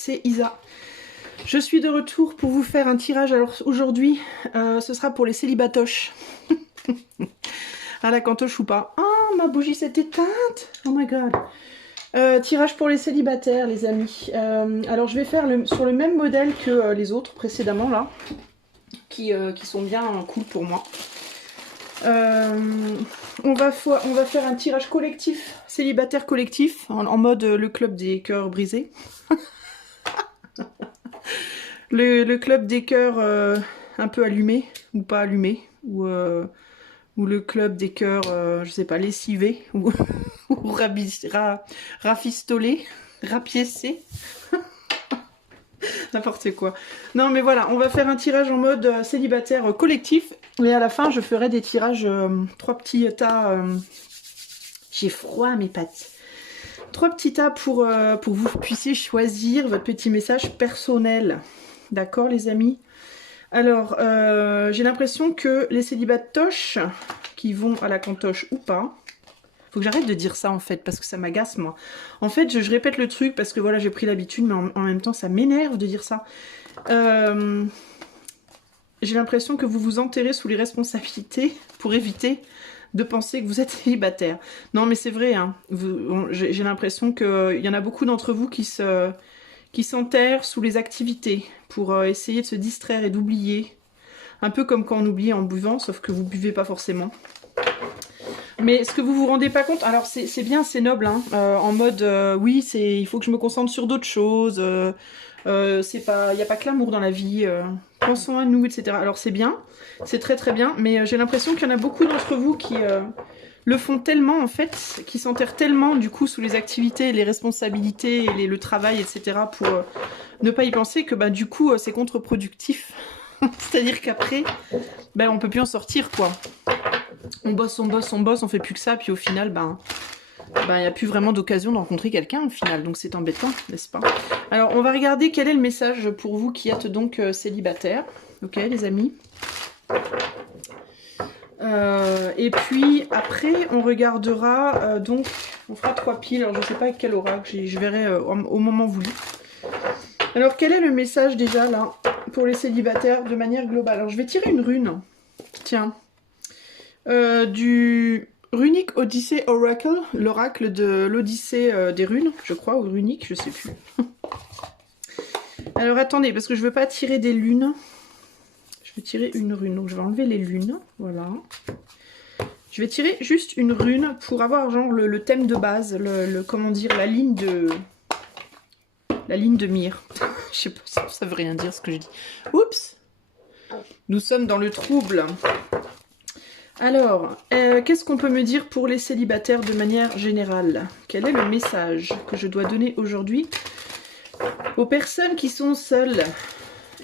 c'est Isa. Je suis de retour pour vous faire un tirage. Alors aujourd'hui, ce sera pour les célibatoches. À la cantoche ou pas. Ah, ma bougie s'est éteinte. Oh my god. Tirage pour les célibataires, les amis. Alors je vais faire sur le même modèle que les autres précédemment là, qui sont bien cool pour moi. On va faire un tirage collectif, célibataire collectif, en mode le club des cœurs brisés. le club des cœurs un peu allumés, ou pas allumés, ou le club des cœurs, je sais pas, lessivés, ou rafistolés, rapiécés. N'importe quoi. Non mais voilà, on va faire un tirage en mode célibataire collectif. Et à la fin, je ferai des tirages, 3 petits tas. J'ai froid à mes pattes. 3 petits tas pour que vous puissiez choisir votre petit message personnel. D'accord les amis? Alors, j'ai l'impression que les célibatoches qui vont à la cantoche ou pas, faut que j'arrête de dire ça en fait, parce que ça m'agace moi. En fait, je répète le truc parce que voilà, j'ai pris l'habitude, mais en même temps, ça m'énerve de dire ça. J'ai l'impression que vous vous enterrez sous les responsabilités pour éviter de penser que vous êtes célibataire. Non, mais c'est vrai, hein. J'ai l'impression qu'il y en a beaucoup d'entre vous qui s'enterrent sous les activités pour essayer de se distraire et d'oublier. Un peu comme quand on oublie en buvant, sauf que vous buvez pas forcément. Mais ce que vous vous rendez pas compte, alors c'est bien, c'est noble, hein, en mode oui, il faut que je me concentre sur d'autres choses, il n'y a pas que l'amour dans la vie, pensons à nous, etc. Alors c'est bien, c'est très très bien, mais j'ai l'impression qu'il y en a beaucoup d'entre vous qui le font tellement en fait, qui s'enterrent tellement du coup sous les activités, les responsabilités, le travail, etc. pour ne pas y penser que bah du coup c'est contre-productif. C'est-à-dire qu'après, ben on peut plus en sortir quoi. On bosse, on fait plus que ça, puis au final, il n'y a plus vraiment d'occasion de rencontrer quelqu'un au final, donc c'est embêtant, n'est-ce pas? Alors, on va regarder quel est le message pour vous qui êtes donc célibataire, ok les amis? Et puis, après, on regardera, donc, on fera 3 piles, alors je ne sais pas avec quel oracle, je verrai au moment voulu. Alors, quel est le message déjà, là, pour les célibataires de manière globale? Alors, je vais tirer une rune, tiens. Du Runic Odyssey Oracle, l'oracle de l'Odyssée des runes, je crois, ou runique, je sais plus. Alors attendez, parce que je veux pas tirer des lunes. Je vais tirer une rune, donc je vais enlever les lunes, voilà. Je vais tirer juste une rune pour avoir genre le thème de base, comment dire, la ligne de mire. Je sais pas, ça veut rien dire ce que je dis. Oups! Nous sommes dans le trouble. Alors, qu'est-ce qu'on peut me dire pour les célibataires de manière générale? Quel est le message que je dois donner aujourd'hui aux personnes qui sont seules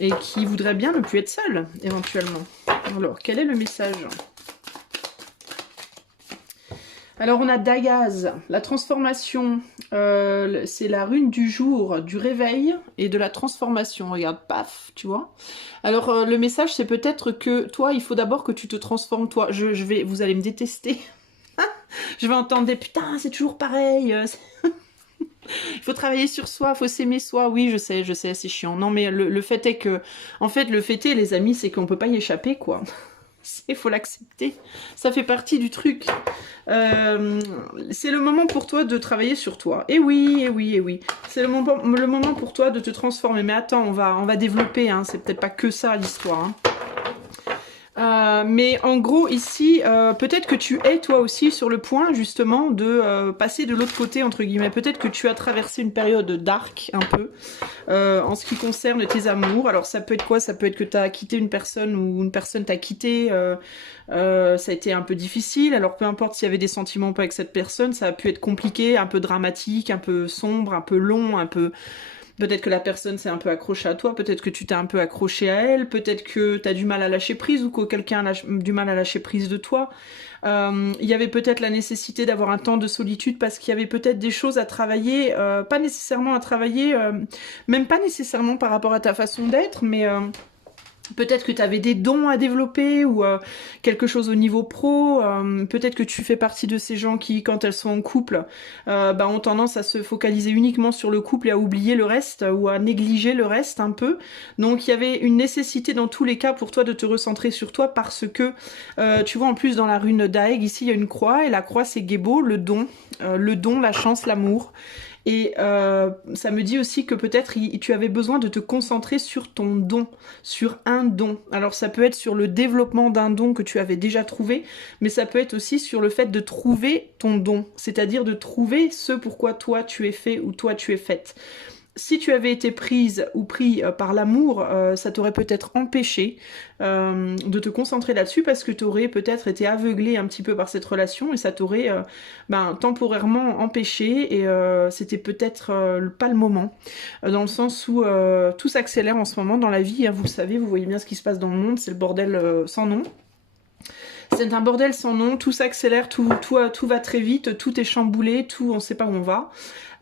et qui voudraient bien ne plus être seules, éventuellement? Alors, quel est le message? Alors, on a Dagaz, la transformation, c'est la rune du jour, du réveil et de la transformation. Regarde, paf, tu vois. Alors, le message, c'est peut-être que toi, il faut d'abord que tu te transformes, toi. Vous allez me détester. Je vais entendre des putain, c'est toujours pareil. Il faut travailler sur soi, il faut s'aimer soi. Oui, je sais, c'est chiant. Non, mais le fait est que, en fait, les amis, c'est qu'on peut pas y échapper, quoi. Il faut l'accepter. Ça fait partie du truc. C'est le moment pour toi de travailler sur toi. Et oui, et oui, et oui. C'est le moment pour toi de te transformer. Mais attends, on va développer. Hein. C'est peut-être pas que ça l'histoire. Hein. Mais en gros ici, peut-être que tu es toi aussi sur le point justement de passer de l'autre côté entre guillemets. Peut-être que tu as traversé une période dark un peu en ce qui concerne tes amours. Alors ça peut être quoi? Ça peut être que tu as quitté une personne ou une personne t'a quitté. Ça a été un peu difficile. Alors peu importe s'il y avait des sentiments ou pas avec cette personne, ça a pu être compliqué, un peu dramatique, un peu sombre, un peu long, un peu... Peut-être que la personne s'est un peu accrochée à toi, peut-être que tu t'es un peu accroché à elle, peut-être que tu as du mal à lâcher prise ou que quelqu'un a du mal à lâcher prise de toi. Il y avait peut-être la nécessité d'avoir un temps de solitude parce qu'il y avait peut-être des choses à travailler, pas nécessairement à travailler, même pas nécessairement par rapport à ta façon d'être, mais Peut-être que tu avais des dons à développer ou quelque chose au niveau pro. Peut-être que tu fais partie de ces gens qui, quand elles sont en couple, ont tendance à se focaliser uniquement sur le couple et à oublier le reste ou à négliger le reste un peu. Donc il y avait une nécessité dans tous les cas pour toi de te recentrer sur toi parce que, tu vois, en plus dans la rune d'Aeg, ici il y a une croix et la croix c'est Gébo, le don, la chance, l'amour. Et ça me dit aussi que peut-être tu avais besoin de te concentrer sur ton don, sur un don. Alors ça peut être sur le développement d'un don que tu avais déjà trouvé, mais ça peut être aussi sur le fait de trouver ton don, c'est-à-dire de trouver ce pourquoi toi tu es fait ou toi tu es faite. Si tu avais été prise ou pris par l'amour, ça t'aurait peut-être empêché de te concentrer là-dessus parce que tu aurais peut-être été aveuglé un petit peu par cette relation et ça t'aurait temporairement empêché et c'était peut-être pas le moment. Dans le sens où tout s'accélère en ce moment dans la vie, hein, vous le savez, vous voyez bien ce qui se passe dans le monde, c'est le bordel sans nom. C'est un bordel sans nom, tout s'accélère, tout va très vite, tout est chamboulé, tout on sait pas où on va.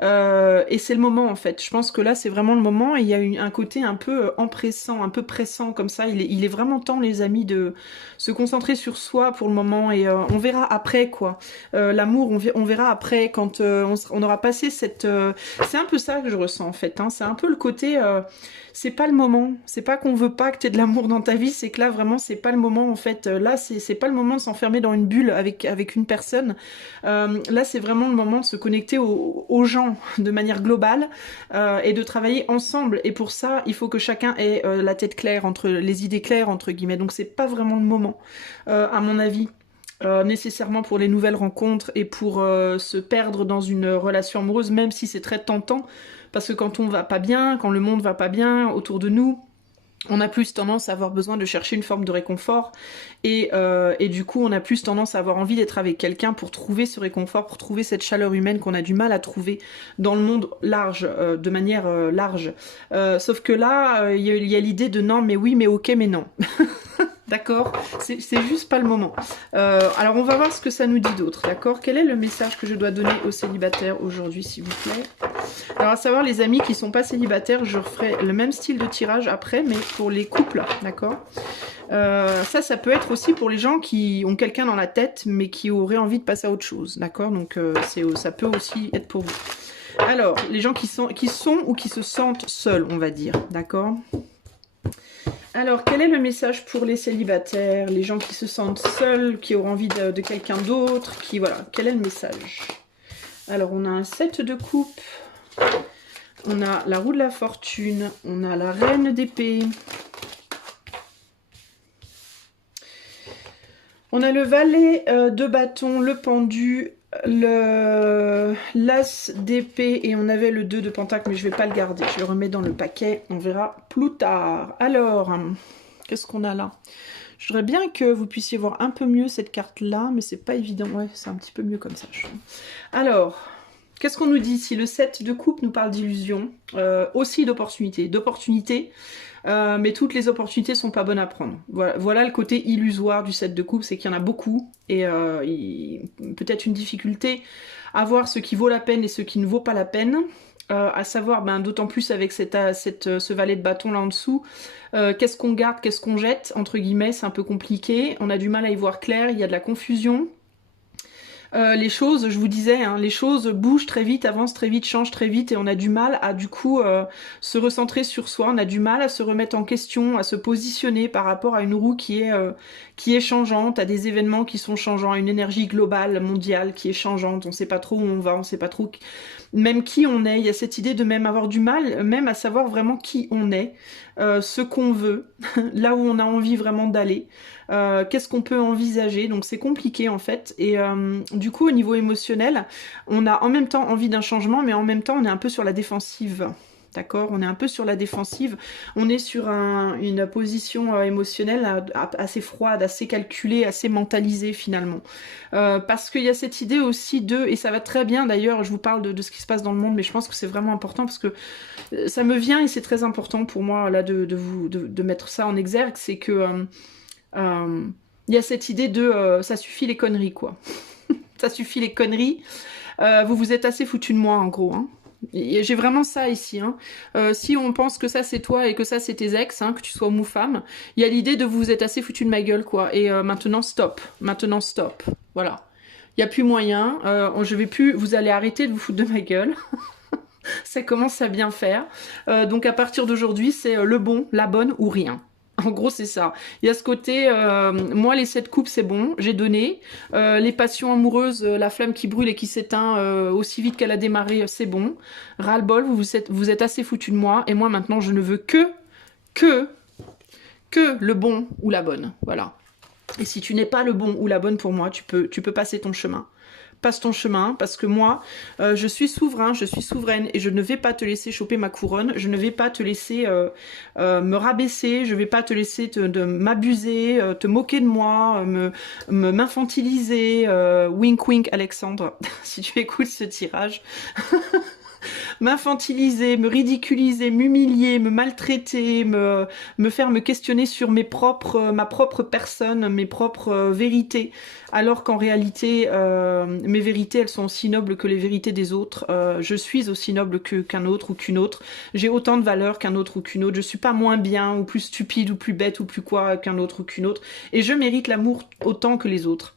Et c'est le moment en fait. Je pense que là c'est vraiment le moment et il y a un côté un peu empressant, un peu pressant comme ça. Il est vraiment temps les amis de se concentrer sur soi pour le moment et on verra après quoi. L'amour on verra après quand on aura passé cette... C'est un peu ça que je ressens en fait. Hein. C'est un peu le côté... c'est pas le moment. C'est pas qu'on veut pas que t'aies de l'amour dans ta vie, c'est que là vraiment c'est pas le moment en fait. Là c'est pas le moment de s'enfermer dans une bulle avec une personne. Là c'est vraiment le moment de se connecter aux gens de manière globale et de travailler ensemble. Et pour ça, il faut que chacun ait la tête claire, les idées claires, entre guillemets. Donc c'est pas vraiment le moment, à mon avis. Nécessairement pour les nouvelles rencontres et pour se perdre dans une relation amoureuse, même si c'est très tentant, parce que quand on va pas bien, quand le monde va pas bien autour de nous, on a plus tendance à avoir besoin de chercher une forme de réconfort et du coup on a plus tendance à avoir envie d'être avec quelqu'un pour trouver ce réconfort, pour trouver cette chaleur humaine qu'on a du mal à trouver dans le monde large, de manière large. Sauf que là, il y a l'idée de non mais oui mais ok mais non. D'accord, c'est juste pas le moment. Alors on va voir ce que ça nous dit d'autre, d'accord? Quel est le message que je dois donner aux célibataires aujourd'hui, s'il vous plaît? Alors à savoir les amis qui sont pas célibataires, je referai le même style de tirage après, mais pour les couples, d'accord? Ça peut être aussi pour les gens qui ont quelqu'un dans la tête, mais qui auraient envie de passer à autre chose, d'accord? Donc ça peut aussi être pour vous. Alors, les gens qui sont ou qui se sentent seuls, on va dire, d'accord? Alors, quel est le message pour les célibataires, les gens qui se sentent seuls, qui auront envie de quelqu'un d'autre, qui voilà, quel est le message? Alors, on a un 7 de coupe, on a la roue de la fortune, on a la reine d'épée, on a le valet de bâton, le pendu, l'as d'épée et on avait le 2 de pentacle, mais je vais pas le garder, je le remets dans le paquet, on verra plus tard. Alors, qu'est-ce qu'on a là? Je voudrais bien que vous puissiez voir un peu mieux cette carte-là, mais c'est pas évident. Ouais, c'est un petit peu mieux comme ça, je trouve. Alors, qu'est-ce qu'on nous dit ici? Le 7 de coupe nous parle d'illusion, aussi d'opportunités. Mais toutes les opportunités sont pas bonnes à prendre. Voilà le côté illusoire du 7 de coupe, c'est qu'il y en a beaucoup, et peut-être une difficulté à voir ce qui vaut la peine et ce qui ne vaut pas la peine. À savoir, d'autant plus avec ce valet de bâton là en dessous, qu'est-ce qu'on garde, qu'est-ce qu'on jette, entre guillemets, c'est un peu compliqué, on a du mal à y voir clair, il y a de la confusion. Les choses, je vous disais, hein, les choses bougent très vite, avancent très vite, changent très vite et on a du mal à du coup se recentrer sur soi, on a du mal à se remettre en question, à se positionner par rapport à une roue qui est changeante, à des événements qui sont changeants, à une énergie globale, mondiale qui est changeante, on sait pas trop où on va, on sait pas trop même qui on est, il y a cette idée de même avoir du mal, même à savoir vraiment qui on est, ce qu'on veut, là où on a envie vraiment d'aller. Qu'est-ce qu'on peut envisager, donc c'est compliqué en fait, et du coup au niveau émotionnel, on a en même temps envie d'un changement, mais en même temps on est un peu sur la défensive, d'accord? On est un peu sur la défensive, on est sur une position émotionnelle assez froide, assez calculée, assez mentalisée finalement, parce qu'il y a cette idée aussi et ça va très bien d'ailleurs, je vous parle de ce qui se passe dans le monde, mais je pense que c'est vraiment important parce que ça me vient et c'est très important pour moi là de mettre ça en exergue, c'est que il y a cette idée ça suffit les conneries quoi. Ça suffit les conneries. Vous vous êtes assez foutu de moi en gros. Hein. J'ai vraiment ça ici. Hein. Si on pense que ça c'est toi et que ça c'est tes ex, hein, que tu sois homme ou femme, il y a l'idée de vous êtes assez foutu de ma gueule, quoi. Et maintenant stop. Maintenant stop. Voilà. Il n'y a plus moyen. Je vais plus. Vous allez arrêter de vous foutre de ma gueule. Ça commence à bien faire. Donc à partir d'aujourd'hui, c'est le bon, la bonne ou rien. En gros, c'est ça. Il y a ce côté, moi, les 7 coupes, c'est bon, j'ai donné. Les passions amoureuses, la flamme qui brûle et qui s'éteint aussi vite qu'elle a démarré, c'est bon. Ras-le-bol, vous êtes assez foutu de moi. Et moi, maintenant, je ne veux que le bon ou la bonne. Voilà. Et si tu n'es pas le bon ou la bonne pour moi, tu peux passer ton chemin. Passe ton chemin, parce que moi, je suis souverain, je suis souveraine, et je ne vais pas te laisser choper ma couronne, je ne vais pas te laisser me rabaisser, je ne vais pas te laisser de m'abuser, te moquer de moi, m'infantiliser, wink wink Alexandre, si tu écoutes ce tirage. M'infantiliser, me ridiculiser, m'humilier, me maltraiter, me faire me questionner sur ma propre personne, mes propres vérités, alors qu'en réalité, mes vérités, elles sont aussi nobles que les vérités des autres. Je suis aussi noble qu'un autre ou qu'une autre. J'ai autant de valeur qu'un autre ou qu'une autre. Je suis pas moins bien ou plus stupide ou plus bête ou plus quoi qu'un autre ou qu'une autre. Et je mérite l'amour autant que les autres.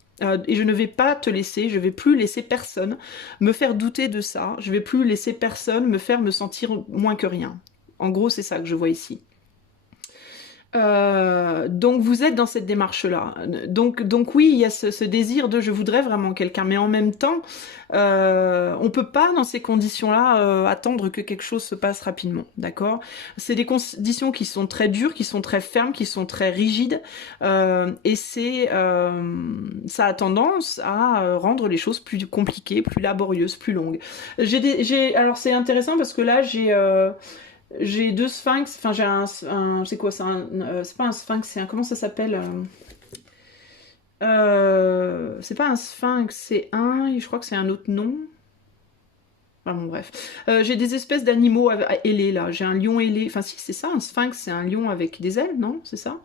Et je ne vais pas te laisser, je vais plus laisser personne me faire douter de ça, je vais plus laisser personne me faire me sentir moins que rien. En gros, c'est ça que je vois ici. Donc vous êtes dans cette démarche-là. Donc oui, il y a ce désir de je voudrais vraiment quelqu'un, mais en même temps, on peut pas dans ces conditions-là attendre que quelque chose se passe rapidement, d'accord? C'est des conditions qui sont très dures, qui sont très fermes, qui sont très rigides, et ça a tendance à rendre les choses plus compliquées, plus laborieuses, plus longues. Alors c'est intéressant parce que là j'ai 2 sphinx, enfin j'ai c'est quoi, c'est pas un sphinx, c'est un, comment ça s'appelle c'est pas un sphinx, c'est je crois que c'est un autre nom. Enfin bon bref. J'ai des espèces d'animaux ailés là, j'ai un lion ailé, enfin si c'est ça, un sphinx c'est un lion avec des ailes, non? C'est ça?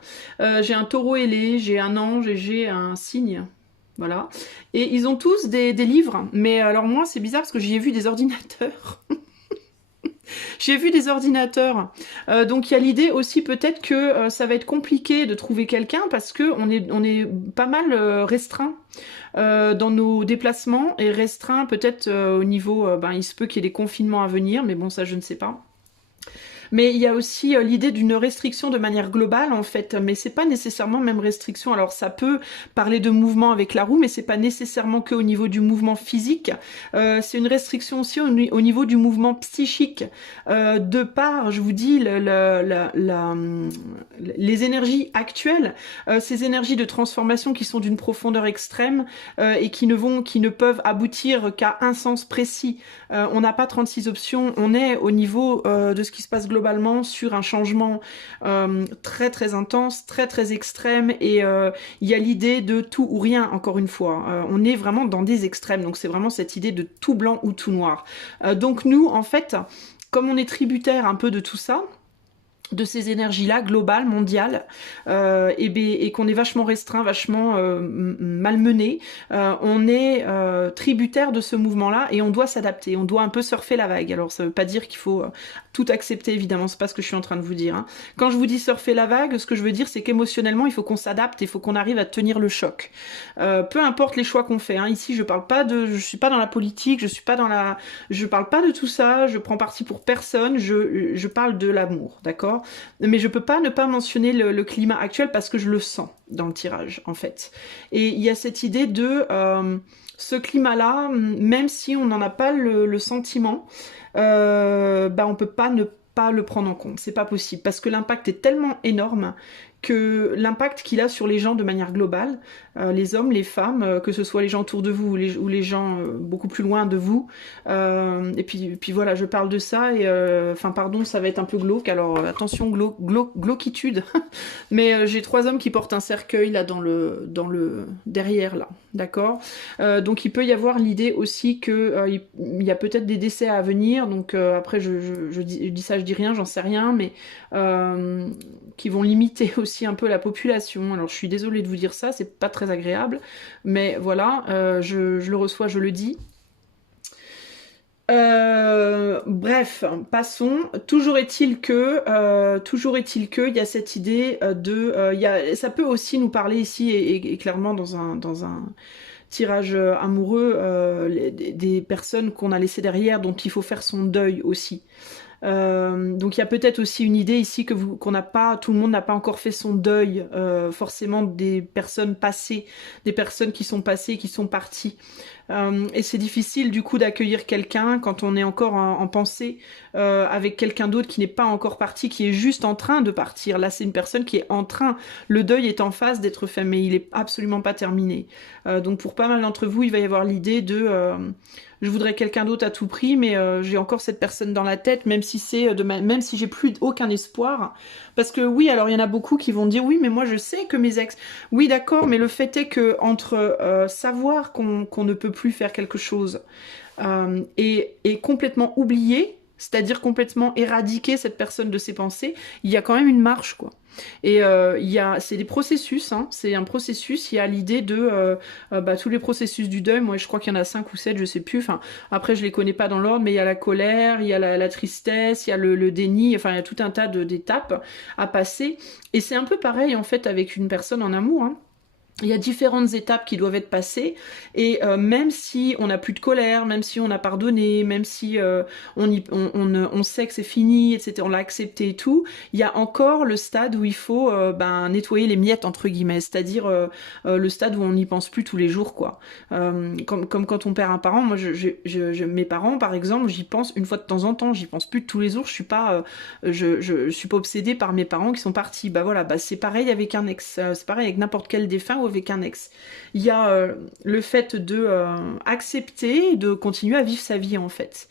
J'ai un taureau ailé, j'ai un ange et j'ai un cygne. Voilà. Et ils ont tous des livres, mais alors moi c'est bizarre parce que j'y ai vu des ordinateurs. J'ai vu des ordinateurs, donc il y a l'idée aussi peut-être que ça va être compliqué de trouver quelqu'un parce que on est pas mal restreint dans nos déplacements et restreint peut-être au niveau, il se peut qu'il y ait des confinements à venir, mais bon ça je ne sais pas. Mais il y a aussi l'idée d'une restriction de manière globale en fait, mais c'est pas nécessairement même restriction. Alors ça peut parler de mouvement avec la roue, mais c'est pas nécessairement que au niveau du mouvement physique. C'est une restriction aussi au niveau du mouvement psychique. De par, je vous dis, les énergies actuelles, ces énergies de transformation qui sont d'une profondeur extrême et qui ne peuvent aboutir qu'à un sens précis. On n'a pas 36 options, on est au niveau de ce qui se passe globalement sur un changement très très intense, très très extrême, et il y a l'idée de tout ou rien, encore une fois. On est vraiment dans des extrêmes, donc c'est vraiment cette idée de tout blanc ou tout noir. Donc nous, en fait, comme on est tributaire un peu de tout ça, de ces énergies-là, globales, mondiales, et qu'on est vachement restreint, vachement malmené, on est tributaire de ce mouvement-là et on doit s'adapter, on doit un peu surfer la vague. Alors ça veut pas dire qu'il faut tout accepter, évidemment, c'est pas ce que je suis en train de vous dire. Hein. Quand je vous dis surfer la vague, ce que je veux dire, c'est qu'émotionnellement, il faut qu'on s'adapte, il faut qu'on arrive à tenir le choc. Peu importe les choix qu'on fait. Hein. Ici, je suis pas dans la politique, je parle pas de tout ça, je prends parti pour personne, je parle de l'amour, d'accord? Mais je peux pas ne pas mentionner le climat actuel parce que je le sens dans le tirage, en fait. Et il y a cette idée de ce climat-là, même si on n'en a pas le sentiment, on peut pas ne pas le prendre en compte. C'est pas possible parce que l'impact est tellement énorme que l'impact qu'il a sur les gens de manière globale, les hommes, les femmes, que ce soit les gens autour de vous ou les gens beaucoup plus loin de vous. Et puis voilà, je parle de ça et pardon, ça va être un peu glauque. Alors attention, glauquitude. Mais j'ai 3 hommes qui portent un cercueil là dans le derrière là, d'accord. Donc il peut y avoir l'idée aussi que il y a peut-être des décès à venir. Donc après je dis ça, je dis rien, j'en sais rien, mais qui vont limiter aussi un peu la population. Alors je suis désolée de vous dire ça, c'est pas très agréable, mais voilà, je le reçois, je le dis. Bref, passons. Toujours est-il que, il y a cette idée ça peut aussi nous parler ici et clairement dans un tirage amoureux des personnes qu'on a laissées derrière, dont il faut faire son deuil aussi. Donc il y a peut-être aussi une idée ici qu'on n'a pas, tout le monde n'a pas encore fait son deuil forcément des personnes passées, des personnes qui sont passées, qui sont parties. Et c'est difficile du coup d'accueillir quelqu'un quand on est encore en pensée avec quelqu'un d'autre qui n'est pas encore parti, qui est juste en train de partir. Là c'est une personne qui est en train, le deuil est en phase d'être fait, mais il est absolument pas terminé. Donc pour pas mal d'entre vous, il va y avoir l'idée de je voudrais quelqu'un d'autre à tout prix, mais j'ai encore cette personne dans la tête, même si même si j'ai plus aucun espoir. Parce que oui, alors il y en a beaucoup qui vont dire oui, mais moi je sais que mes ex. Oui, d'accord, mais le fait est que entre savoir qu'on ne peut plus faire quelque chose et complètement oublier, c'est-à-dire complètement éradiquer cette personne de ses pensées, il y a quand même une marche, quoi. Et c'est des processus, hein, c'est un processus, il y a l'idée de tous les processus du deuil, moi je crois qu'il y en a 5 ou 7, je sais plus, enfin après je les connais pas dans l'ordre, mais il y a la colère, il y a la tristesse, il y a le déni, enfin il y a tout un tas d'étapes à passer, et c'est un peu pareil en fait avec une personne en amour, hein. Il y a différentes étapes qui doivent être passées et même si on n'a plus de colère, même si on a pardonné, même si on sait que c'est fini, etc., on l'a accepté et tout, il y a encore le stade où il faut nettoyer les miettes entre guillemets, c'est-à-dire le stade où on n'y pense plus tous les jours, quoi. Comme quand on perd un parent, moi mes parents par exemple, j'y pense une fois de temps en temps, j'y pense plus tous les jours, je suis pas obsédée par mes parents qui sont partis. Bah voilà, c'est pareil avec un ex, c'est pareil avec n'importe quel défunt ou avec un ex. Il y a le fait de accepter, de continuer à vivre sa vie en fait.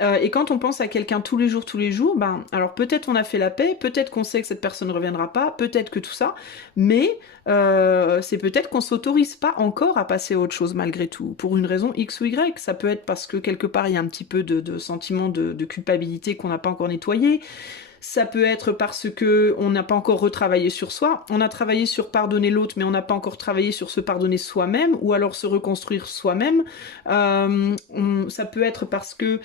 Et quand on pense à quelqu'un tous les jours, alors peut-être on a fait la paix, peut-être qu'on sait que cette personne ne reviendra pas, peut-être que tout ça, mais c'est peut-être qu'on s'autorise pas encore à passer à autre chose malgré tout, pour une raison X ou Y. Ça peut être parce que quelque part il y a un petit peu de sentiment de culpabilité qu'on n'a pas encore nettoyé. Ça peut être parce que on n'a pas encore retravaillé sur soi. On a travaillé sur pardonner l'autre, mais on n'a pas encore travaillé sur se pardonner soi-même, ou alors se reconstruire soi-même. Ça peut être parce que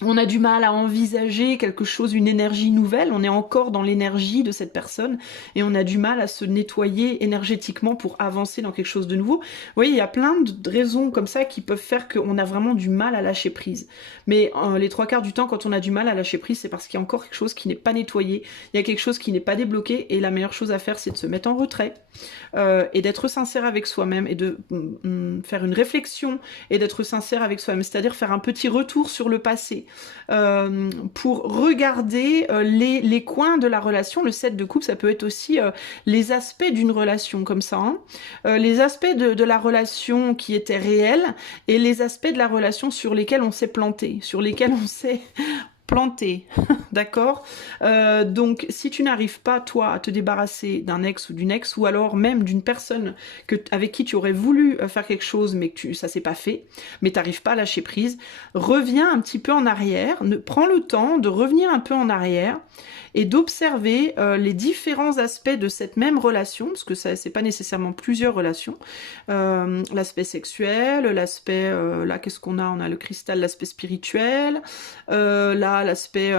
on a du mal à envisager quelque chose, une énergie nouvelle, on est encore dans l'énergie de cette personne et on a du mal à se nettoyer énergétiquement pour avancer dans quelque chose de nouveau. Vous voyez, il y a plein de raisons comme ça qui peuvent faire qu'on a vraiment du mal à lâcher prise. Mais les 3/4 du temps, quand on a du mal à lâcher prise, c'est parce qu'il y a encore quelque chose qui n'est pas nettoyé, il y a quelque chose qui n'est pas débloqué et la meilleure chose à faire, c'est de se mettre en retrait et d'être sincère avec soi-même et de faire une réflexion et d'être sincère avec soi-même, c'est-à-dire faire un petit retour sur le passé. Pour regarder les coins de la relation. Le 7 de coupe, ça peut être aussi les aspects d'une relation comme ça, hein. Les aspects de la relation qui étaient réels et les aspects de la relation sur lesquels on s'est planté, sur lesquels on s'est planté, d'accord. Donc si tu n'arrives pas toi à te débarrasser d'un ex ou d'une ex, ou alors même d'une personne avec qui tu aurais voulu faire quelque chose mais que ça s'est pas fait, mais t'arrives pas à lâcher prise, reviens un petit peu en arrière, prends le temps de revenir un peu en arrière et d'observer les différents aspects de cette même relation, parce que ça c'est pas nécessairement plusieurs relations, l'aspect sexuel, l'aspect là qu'est-ce qu'on a, on a le cristal, l'aspect spirituel, là l'aspect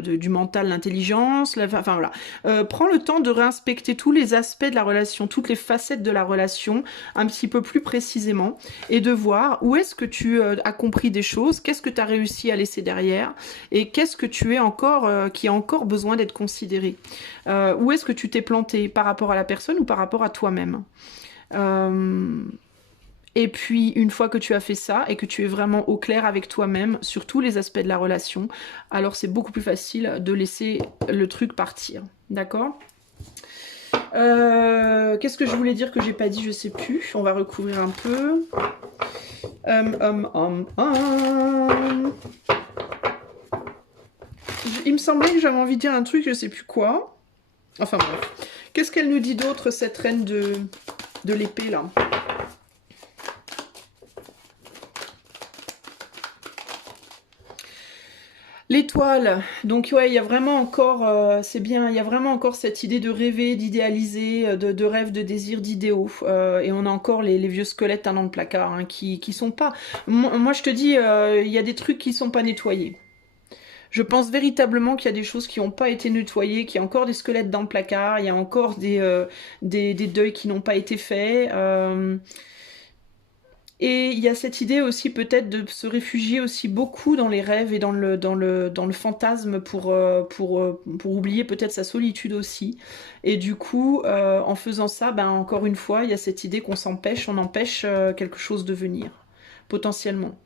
du mental, l'intelligence, enfin voilà. Prends le temps de réinspecter tous les aspects de la relation, toutes les facettes de la relation, un petit peu plus précisément, et de voir où est-ce que tu as compris des choses, qu'est-ce que tu as réussi à laisser derrière, et qu'est-ce que tu es encore, qui a encore besoin d'être considéré. Où est-ce que tu t'es planté par rapport à la personne ou par rapport à toi-même. Et puis, une fois que tu as fait ça et que tu es vraiment au clair avec toi-même sur tous les aspects de la relation, alors c'est beaucoup plus facile de laisser le truc partir. D'accord ? Qu'est-ce que je voulais dire que j'ai pas dit, je sais plus. On va recouvrir un peu. Il me semblait que j'avais envie de dire un truc, je sais plus quoi. Enfin bref. Qu'est-ce qu'elle nous dit d'autre, cette reine de l'épée là ? L'étoile, donc ouais, il y a vraiment encore, c'est bien, il y a vraiment encore cette idée de rêver, d'idéaliser, de rêve, de désir, d'idéaux. Et on a encore les vieux squelettes dans le placard, hein, qui sont pas... Moi, je te dis, il y a des trucs qui sont pas nettoyés. Je pense véritablement qu'il y a des choses qui n'ont pas été nettoyées, qu'il y a encore des squelettes dans le placard, il y a encore des deuils qui n'ont pas été faits. Et il y a cette idée aussi peut-être de se réfugier aussi beaucoup dans les rêves et dans le fantasme pour oublier peut-être sa solitude aussi. Et du coup, en faisant ça, ben, encore une fois, il y a cette idée qu'on s'empêche, on empêche quelque chose de venir, potentiellement.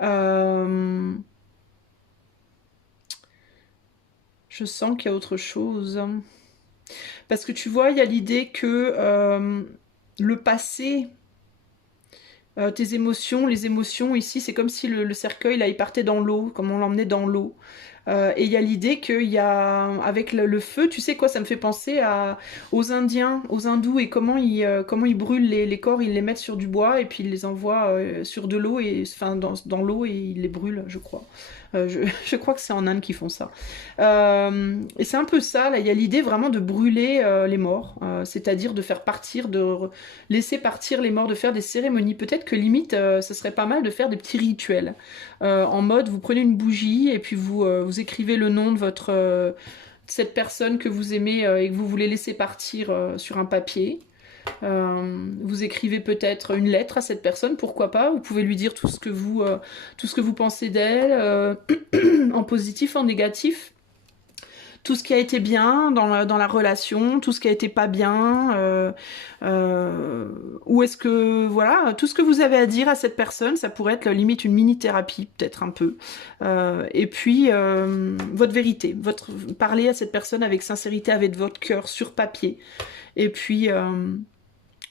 Je sens qu'il y a autre chose. Parce que tu vois, il y a l'idée que le passé... tes émotions, les émotions ici, c'est comme si le cercueil là il partait dans l'eau, comme on l'emmenait dans l'eau. Et il y a l'idée qu'il y a, avec le feu, tu sais quoi, ça me fait penser aux Indiens, aux hindous, et comment ils brûlent les corps, ils les mettent sur du bois et puis ils les envoient sur de l'eau, enfin dans l'eau et ils les brûlent, je crois. Je crois que c'est en Inde qu'ils font ça. Et c'est un peu ça, là, il y a l'idée vraiment de brûler les morts, c'est-à-dire de faire partir, laisser partir les morts, de faire des cérémonies. Peut-être que limite, ce serait pas mal de faire des petits rituels. En mode, vous prenez une bougie et puis vous écrivez le nom de cette personne que vous aimez et que vous voulez laisser partir sur un papier. Vous écrivez peut-être une lettre à cette personne, pourquoi pas. Vous pouvez lui dire tout ce que vous pensez d'elle, en positif, en négatif. Tout ce qui a été bien dans la relation, tout ce qui a été pas bien, ou est-ce que, voilà, tout ce que vous avez à dire à cette personne, ça pourrait être limite une mini-thérapie, peut-être un peu. Et puis, votre vérité, parler à cette personne avec sincérité, avec votre cœur, sur papier. Et puis...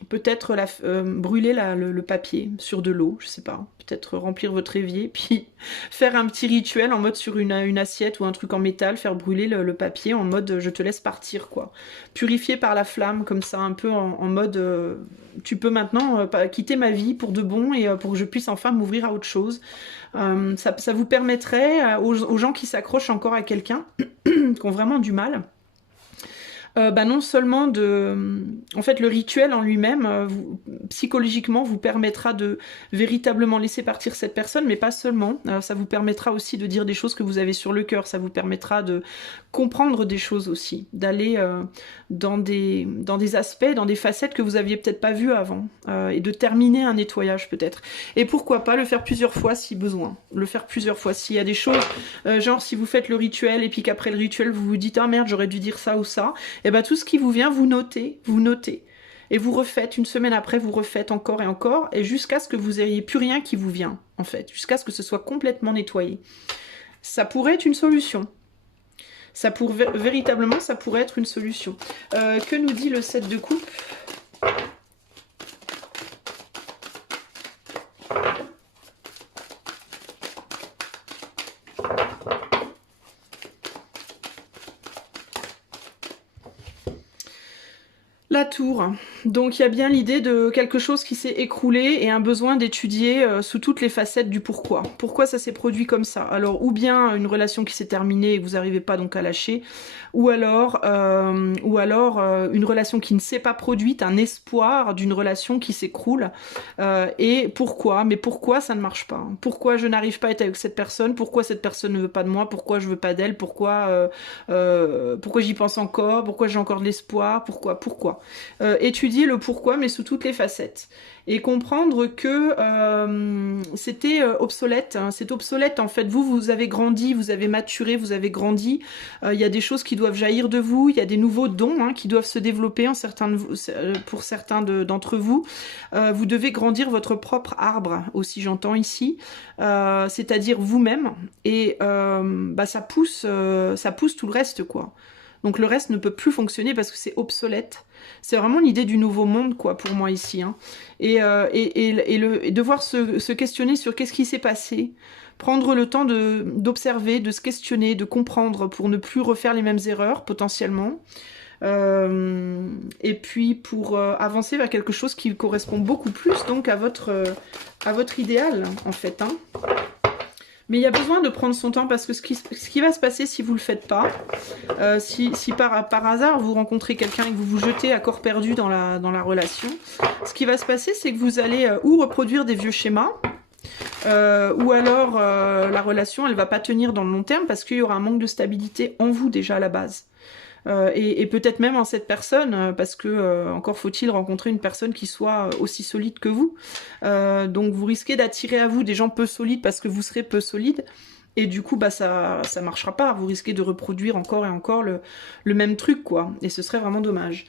peut-être brûler le papier sur de l'eau, je sais pas. Peut-être remplir votre évier, puis faire un petit rituel en mode sur une assiette ou un truc en métal, faire brûler le papier en mode je te laisse partir, quoi. Purifier par la flamme, comme ça, un peu en mode tu peux maintenant quitter ma vie pour de bon et pour que je puisse enfin m'ouvrir à autre chose. Ça vous permettrait aux gens qui s'accrochent encore à quelqu'un, qui ont vraiment du mal, non seulement en fait, le rituel en lui-même, psychologiquement, vous permettra de véritablement laisser partir cette personne, mais pas seulement. Ça vous permettra aussi de dire des choses que vous avez sur le cœur. Ça vous permettra de comprendre des choses aussi, d'aller dans des aspects, dans des facettes que vous aviez peut-être pas vues avant, et de terminer un nettoyage peut-être. Et pourquoi pas le faire plusieurs fois si besoin. Le faire plusieurs fois. S'il y a des choses, genre si vous faites le rituel et puis qu'après le rituel, vous vous dites « Ah merde, j'aurais dû dire ça ou ça », et bien tout ce qui vous vient, vous notez. Et vous refaites, une semaine après, vous refaites encore et encore, et jusqu'à ce que vous n'ayez plus rien qui vous vient, en fait. Jusqu'à ce que ce soit complètement nettoyé. Ça pourrait être une solution. Véritablement, ça pourrait être une solution. Que nous dit le 7 de coupe ? La tour. Donc il y a bien l'idée de quelque chose qui s'est écroulé et un besoin d'étudier sous toutes les facettes du pourquoi. Pourquoi ça s'est produit comme ça? Alors ou bien une relation qui s'est terminée et que vous n'arrivez pas donc à lâcher, ou alors une relation qui ne s'est pas produite, un espoir d'une relation qui s'écroule. Et pourquoi? Mais pourquoi ça ne marche pas? Pourquoi je n'arrive pas à être avec cette personne? Pourquoi cette personne ne veut pas de moi? Pourquoi je veux pas d'elle? Pourquoi j'y pense encore? Pourquoi j'ai encore de l'espoir? Pourquoi? Étudier le pourquoi, mais sous toutes les facettes. Et comprendre que c'était obsolète. Hein, c'est obsolète, en fait. Vous avez grandi, vous avez maturé, vous avez grandi. Il y a des choses qui doivent jaillir de vous. Il y a des nouveaux dons qui doivent se développer pour certains d'entre vous. Vous devez grandir votre propre arbre, aussi j'entends ici. C'est-à-dire vous-même. Et ça pousse tout le reste, quoi. Donc le reste ne peut plus fonctionner parce que c'est obsolète. C'est vraiment l'idée du nouveau monde, quoi, pour moi ici. Hein. Et devoir se questionner sur qu'est-ce qui s'est passé. Prendre le temps d'observer, de se questionner, de comprendre pour ne plus refaire les mêmes erreurs, potentiellement. Et puis pour avancer vers quelque chose qui correspond beaucoup plus donc à votre idéal, en fait. Hein. Mais il y a besoin de prendre son temps parce que ce qui va se passer si vous le faites pas, si par hasard vous rencontrez quelqu'un et que vous vous jetez à corps perdu dans la relation, ce qui va se passer c'est que vous allez ou reproduire des vieux schémas, ou alors la relation elle va pas tenir dans le long terme parce qu'il y aura un manque de stabilité en vous déjà à la base. Et peut-être même en cette personne, parce que encore faut-il rencontrer une personne qui soit aussi solide que vous. Donc vous risquez d'attirer à vous des gens peu solides parce que vous serez peu solide. Et du coup, bah ça marchera pas. Vous risquez de reproduire encore et encore le même truc, quoi. Et ce serait vraiment dommage.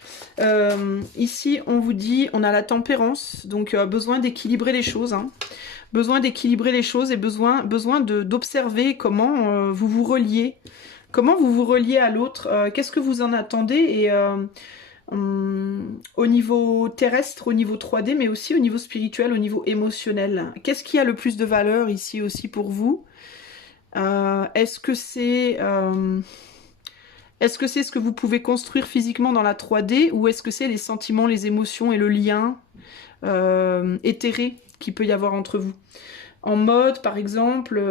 Ici, on vous dit, on a la tempérance, donc besoin d'équilibrer les choses. Hein. Besoin d'équilibrer les choses et besoin d'observer comment vous vous reliez. Comment vous vous reliez à l'autre, qu'est-ce que vous en attendez et au niveau terrestre, au niveau 3D, mais aussi au niveau spirituel, au niveau émotionnel. Qu'est-ce qui a le plus de valeur ici aussi pour vous? Est-ce que c'est ce que vous pouvez construire physiquement dans la 3D ou est-ce que c'est les sentiments, les émotions et le lien éthéré qu'il peut y avoir entre vous? En mode, par exemple...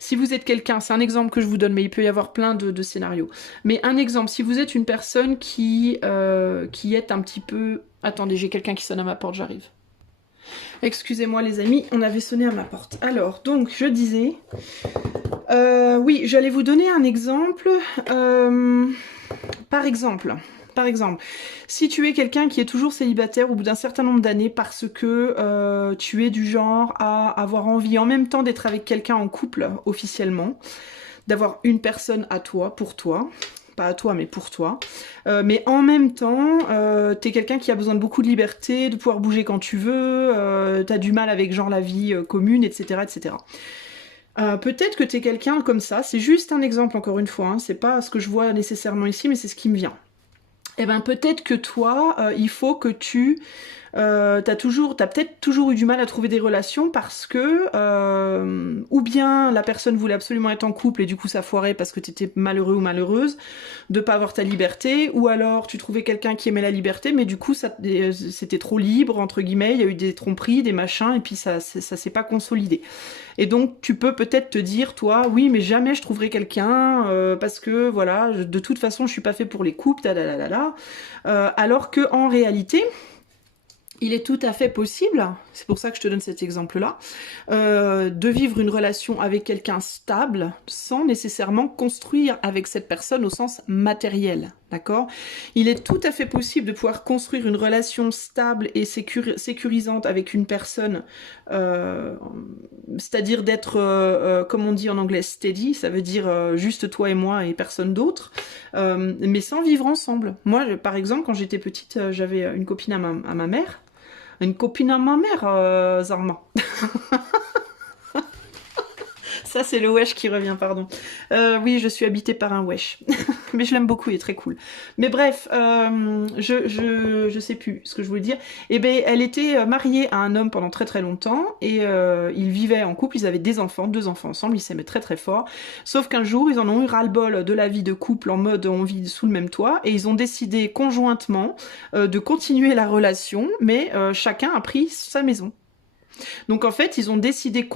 si vous êtes quelqu'un, c'est un exemple que je vous donne, mais il peut y avoir plein de scénarios. Mais un exemple, si vous êtes une personne qui est un petit peu... Attendez, j'ai quelqu'un qui sonne à ma porte, j'arrive. Excusez-moi les amis, on avait sonné à ma porte. Alors, donc, je disais... oui, j'allais vous donner un exemple. Par exemple, si tu es quelqu'un qui est toujours célibataire au bout d'un certain nombre d'années parce que tu es du genre à avoir envie en même temps d'être avec quelqu'un en couple officiellement, d'avoir une personne à toi, pour toi, pas à toi mais pour toi, mais en même temps t'es quelqu'un qui a besoin de beaucoup de liberté, de pouvoir bouger quand tu veux, t'as du mal avec genre la vie commune, etc. etc. Peut-être que t'es quelqu'un comme ça, c'est juste un exemple encore une fois, hein, c'est pas ce que je vois nécessairement ici mais c'est ce qui me vient. Eh ben peut-être que toi, il faut que tu... t'as peut-être toujours eu du mal à trouver des relations parce que ou bien la personne voulait absolument être en couple et du coup ça foirait parce que t'étais malheureux ou malheureuse de pas avoir ta liberté, ou alors tu trouvais quelqu'un qui aimait la liberté mais du coup c'était trop libre entre guillemets, il y a eu des tromperies, des machins et puis ça s'est pas consolidé. Et donc tu peux peut-être te dire toi oui mais jamais je trouverai quelqu'un parce que voilà de toute façon je suis pas fait pour les couples, alors que en réalité il est tout à fait possible, c'est pour ça que je te donne cet exemple-là, de vivre une relation avec quelqu'un stable sans nécessairement construire avec cette personne au sens matériel, d'accord? Il est tout à fait possible de pouvoir construire une relation stable et sécurisante avec une personne, c'est-à-dire d'être, comme on dit en anglais, steady, ça veut dire juste toi et moi et personne d'autre, mais sans vivre ensemble. Moi, par exemple, quand j'étais petite, j'avais une copine à ma mère. Une copine à ma mère, Zarma. Ça, c'est le wesh qui revient, pardon. Oui, je suis habitée par un wesh. Mais je l'aime beaucoup, il est très cool. Mais bref, je sais plus ce que je voulais dire. Eh ben, elle était mariée à un homme pendant très très longtemps et ils vivaient en couple, ils avaient des enfants, 2 enfants ensemble, ils s'aimaient très très fort. Sauf qu'un jour, ils en ont eu ras-le-bol de la vie de couple en mode on vit sous le même toit et ils ont décidé conjointement de continuer la relation, mais chacun a pris sa maison. Donc en fait, ils ont décidé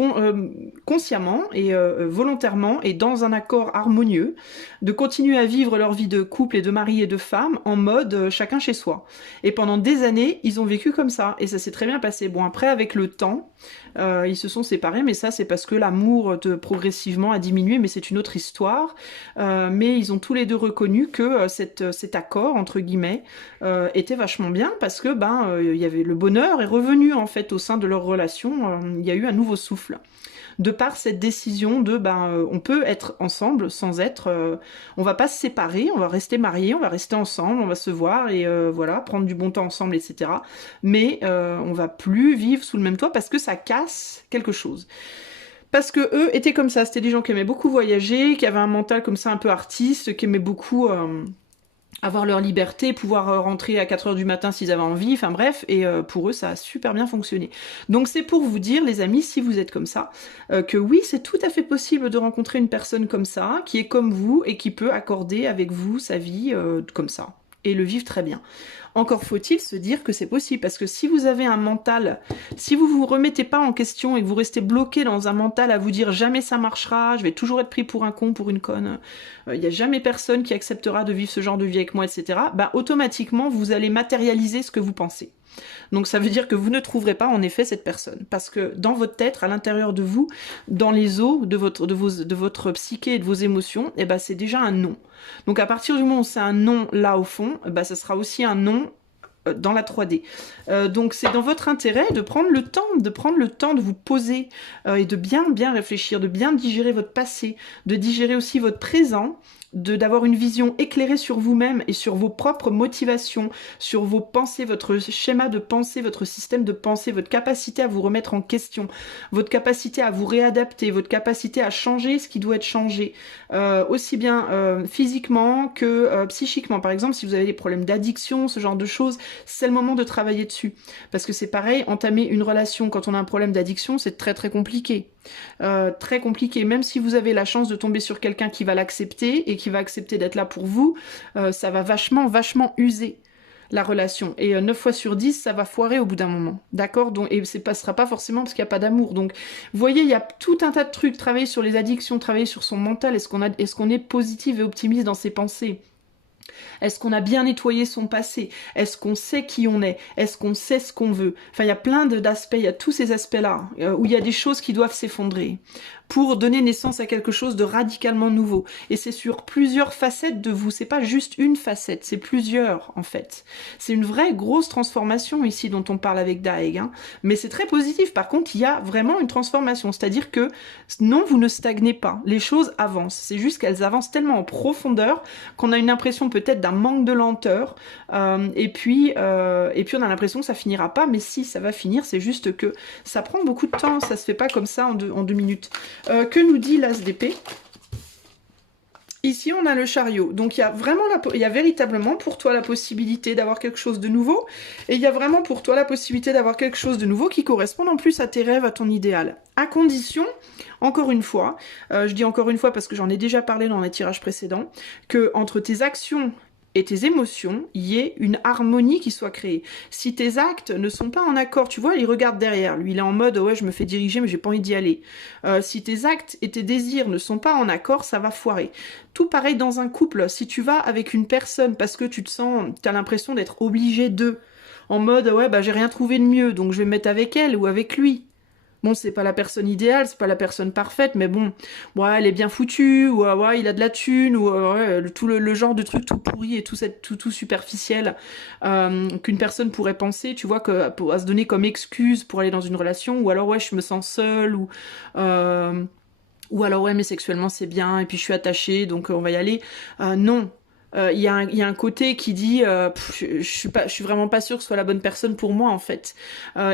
consciemment et volontairement et dans un accord harmonieux de continuer à vivre leur vie de couple et de mari et de femme en mode chacun chez soi. Et pendant des années, ils ont vécu comme ça et ça s'est très bien passé. Bon après, avec le temps, ils se sont séparés, mais ça c'est parce que l'amour progressivement a diminué, mais c'est une autre histoire. Mais ils ont tous les deux reconnu que cet accord, entre guillemets, était vachement bien parce que il y avait le bonheur est revenu en fait au sein de leur relation. Il y a eu un nouveau souffle de par cette décision de on peut être ensemble sans être on va pas se séparer, on va rester mariés, on va rester ensemble, on va se voir et voilà, prendre du bon temps ensemble, etc. Mais on va plus vivre sous le même toit parce que ça casse quelque chose. Parce que eux étaient comme ça, c'était des gens qui aimaient beaucoup voyager, qui avaient un mental comme ça un peu artiste, qui aimaient beaucoup avoir leur liberté, pouvoir rentrer à 4h du matin s'ils avaient envie, enfin bref, et pour eux ça a super bien fonctionné. Donc c'est pour vous dire les amis, si vous êtes comme ça, que oui c'est tout à fait possible de rencontrer une personne comme ça, qui est comme vous et qui peut accorder avec vous sa vie comme ça. et le vivre très bien. Encore faut-il se dire que c'est possible, parce que si vous avez un mental, si vous vous remettez pas en question et que vous restez bloqué dans un mental à vous dire jamais ça marchera, je vais toujours être pris pour un con, pour une conne, il n'y a jamais personne qui acceptera de vivre ce genre de vie avec moi, etc., bah automatiquement vous allez matérialiser ce que vous pensez. Donc ça veut dire que vous ne trouverez pas en effet cette personne, parce que dans votre tête, à l'intérieur de vous, dans les os de votre psyché et de vos émotions, eh ben c'est déjà un non. Donc à partir du moment où c'est un non là au fond, bah ça sera aussi un non dans la 3D. Donc c'est dans votre intérêt de prendre le temps de vous poser et de bien réfléchir, de bien digérer votre passé, de digérer aussi votre présent, d'avoir une vision éclairée sur vous-même et sur vos propres motivations, sur vos pensées, votre schéma de pensée, votre système de pensée, votre capacité à vous remettre en question, votre capacité à vous réadapter, votre capacité à changer ce qui doit être changé, aussi bien physiquement que psychiquement. Par exemple, si vous avez des problèmes d'addiction, ce genre de choses, c'est le moment de travailler dessus. Parce que c'est pareil, entamer une relation quand on a un problème d'addiction, c'est très très compliqué. Très compliqué, même si vous avez la chance de tomber sur quelqu'un qui va l'accepter et qui va accepter d'être là pour vous, ça va vachement user la relation, et 9 fois sur 10 ça va foirer au bout d'un moment, d'accord? Donc, et ça passera pas forcément parce qu'il n'y a pas d'amour. Donc vous voyez, il y a tout un tas de trucs, travailler sur les addictions, travailler sur son mental, est-ce qu'on est positif et optimiste dans ses pensées? Est-ce qu'on a bien nettoyé son passé? Est-ce qu'on sait qui on est? Est-ce qu'on sait ce qu'on veut? Enfin, il y a plein d'aspects, il y a tous ces aspects-là, où il y a des choses qui doivent s'effondrer pour donner naissance à quelque chose de radicalement nouveau. Et c'est sur plusieurs facettes de vous, c'est pas juste une facette, c'est plusieurs, en fait. C'est une vraie grosse transformation ici dont on parle avec Daeg, hein. Mais c'est très positif. Par contre, il y a vraiment une transformation, c'est-à-dire que non, vous ne stagnez pas, les choses avancent. C'est juste qu'elles avancent tellement en profondeur qu'on a une impression peut-être d'un manque de lenteur, et puis on a l'impression que ça finira pas, mais si, ça va finir, c'est juste que ça prend beaucoup de temps, ça se fait pas comme ça en deux minutes. Que nous dit l'As d'épée? Ici, on a le chariot. Donc, il y a véritablement pour toi la possibilité d'avoir quelque chose de nouveau. Et il y a vraiment pour toi la possibilité d'avoir quelque chose de nouveau qui corresponde en plus à tes rêves, à ton idéal. À condition, encore une fois, je dis encore une fois parce que j'en ai déjà parlé dans les tirages précédents, que entre tes actions et tes émotions, il y ait une harmonie qui soit créée. Si tes actes ne sont pas en accord, tu vois, il regarde derrière, lui il est en mode ouais je me fais diriger mais j'ai pas envie d'y aller. Si tes actes et tes désirs ne sont pas en accord, ça va foirer. Tout pareil dans un couple, si tu vas avec une personne parce que tu as l'impression d'être obligé d'eux, en mode ouais bah j'ai rien trouvé de mieux donc je vais me mettre avec elle ou avec lui. Bon, c'est pas la personne idéale, c'est pas la personne parfaite, mais bon, ouais, elle est bien foutue, ou ouais, il a de la thune, ou ouais, tout le genre de truc tout pourri et tout superficiel qu'une personne pourrait penser, tu vois, à se donner comme excuse pour aller dans une relation, ou alors ouais, je me sens seule, ou alors ouais, mais sexuellement c'est bien, et puis je suis attachée, donc on va y aller. Non. Il y a un côté qui dit je suis vraiment pas sûre que ce soit la bonne personne pour moi en fait.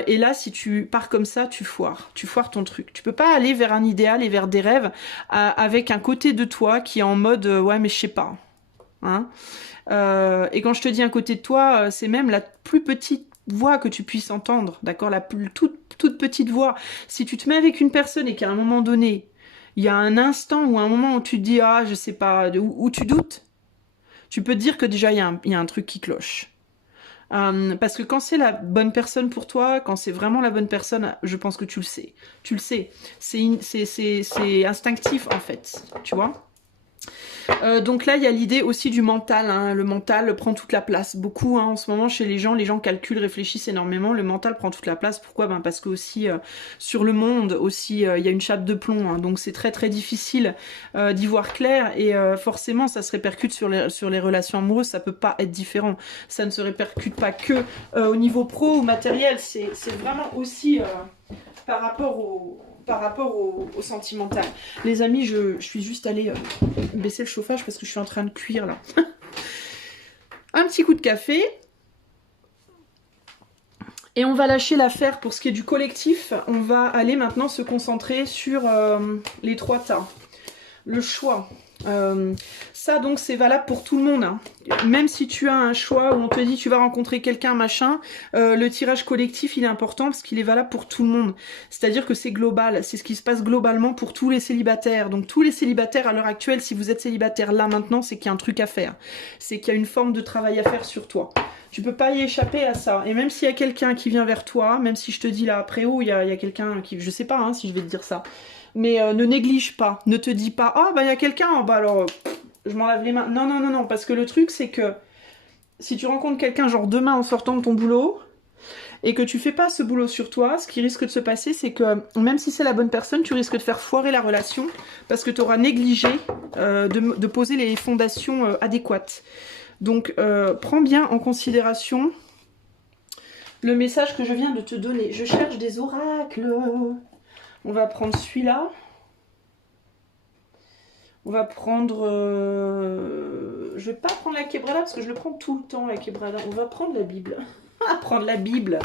Et là, si tu pars comme ça, tu foires ton truc. Tu peux pas aller vers un idéal et vers des rêves avec un côté de toi qui est en mode ouais mais je sais pas. Hein, et quand je te dis un côté de toi, c'est même la plus petite voix que tu puisses entendre, d'accord, la toute petite voix. Si tu te mets avec une personne et qu'à un moment donné, il y a un instant ou un moment où tu te dis ah je sais pas, où tu doutes. Tu peux te dire que déjà il y a un truc qui cloche. Parce que quand c'est la bonne personne pour toi, quand c'est vraiment la bonne personne, je pense que tu le sais. Tu le sais. C'est instinctif en fait, tu vois. Donc là, il y a l'idée aussi du mental. Hein. Le mental prend toute la place. Beaucoup hein, en ce moment chez les gens calculent, réfléchissent énormément. Le mental prend toute la place. Pourquoi? Parce que aussi sur le monde aussi, il y a une chape de plomb. Hein. Donc c'est très très difficile d'y voir clair. Et forcément, ça se répercute sur les relations amoureuses. Ça peut pas être différent. Ça ne se répercute pas que au niveau pro ou matériel. C'est vraiment aussi par rapport au sentimental. Les amis, je suis juste allée baisser le chauffage parce que je suis en train de cuire là. Un petit coup de café. Et on va lâcher l'affaire pour ce qui est du collectif. On va aller maintenant se concentrer sur les 3 tas. Le choix. Ça donc c'est valable pour tout le monde, hein. Même si tu as un choix où on te dit tu vas rencontrer quelqu'un machin, le tirage collectif il est important parce qu'il est valable pour tout le monde. C'est-à-dire que c'est global, c'est ce qui se passe globalement pour tous les célibataires. Donc tous les célibataires à l'heure actuelle, si vous êtes célibataire là maintenant, c'est qu'il y a un truc à faire. C'est qu'il y a une forme de travail à faire sur toi. Tu peux pas y échapper à ça. Et même s'il y a quelqu'un qui vient vers toi, même si je te dis là après haut, il y a quelqu'un qui, je sais pas hein, si je vais te dire ça, mais ne néglige pas, ne te dis pas, ah bah il y a quelqu'un, bah alors je m'en lave les mains. Non, non, non, non, parce que le truc c'est que si tu rencontres quelqu'un genre demain en sortant de ton boulot, et que tu fais pas ce boulot sur toi, ce qui risque de se passer, c'est que même si c'est la bonne personne, tu risques de faire foirer la relation, parce que tu auras négligé de poser les fondations adéquates. Donc prends bien en considération le message que je viens de te donner. Je cherche des oracles. On va prendre celui-là. On va prendre... Je vais pas prendre la Quebrada parce que je le prends tout le temps, la Quebrada. On va prendre la Bible. Prendre la Bible.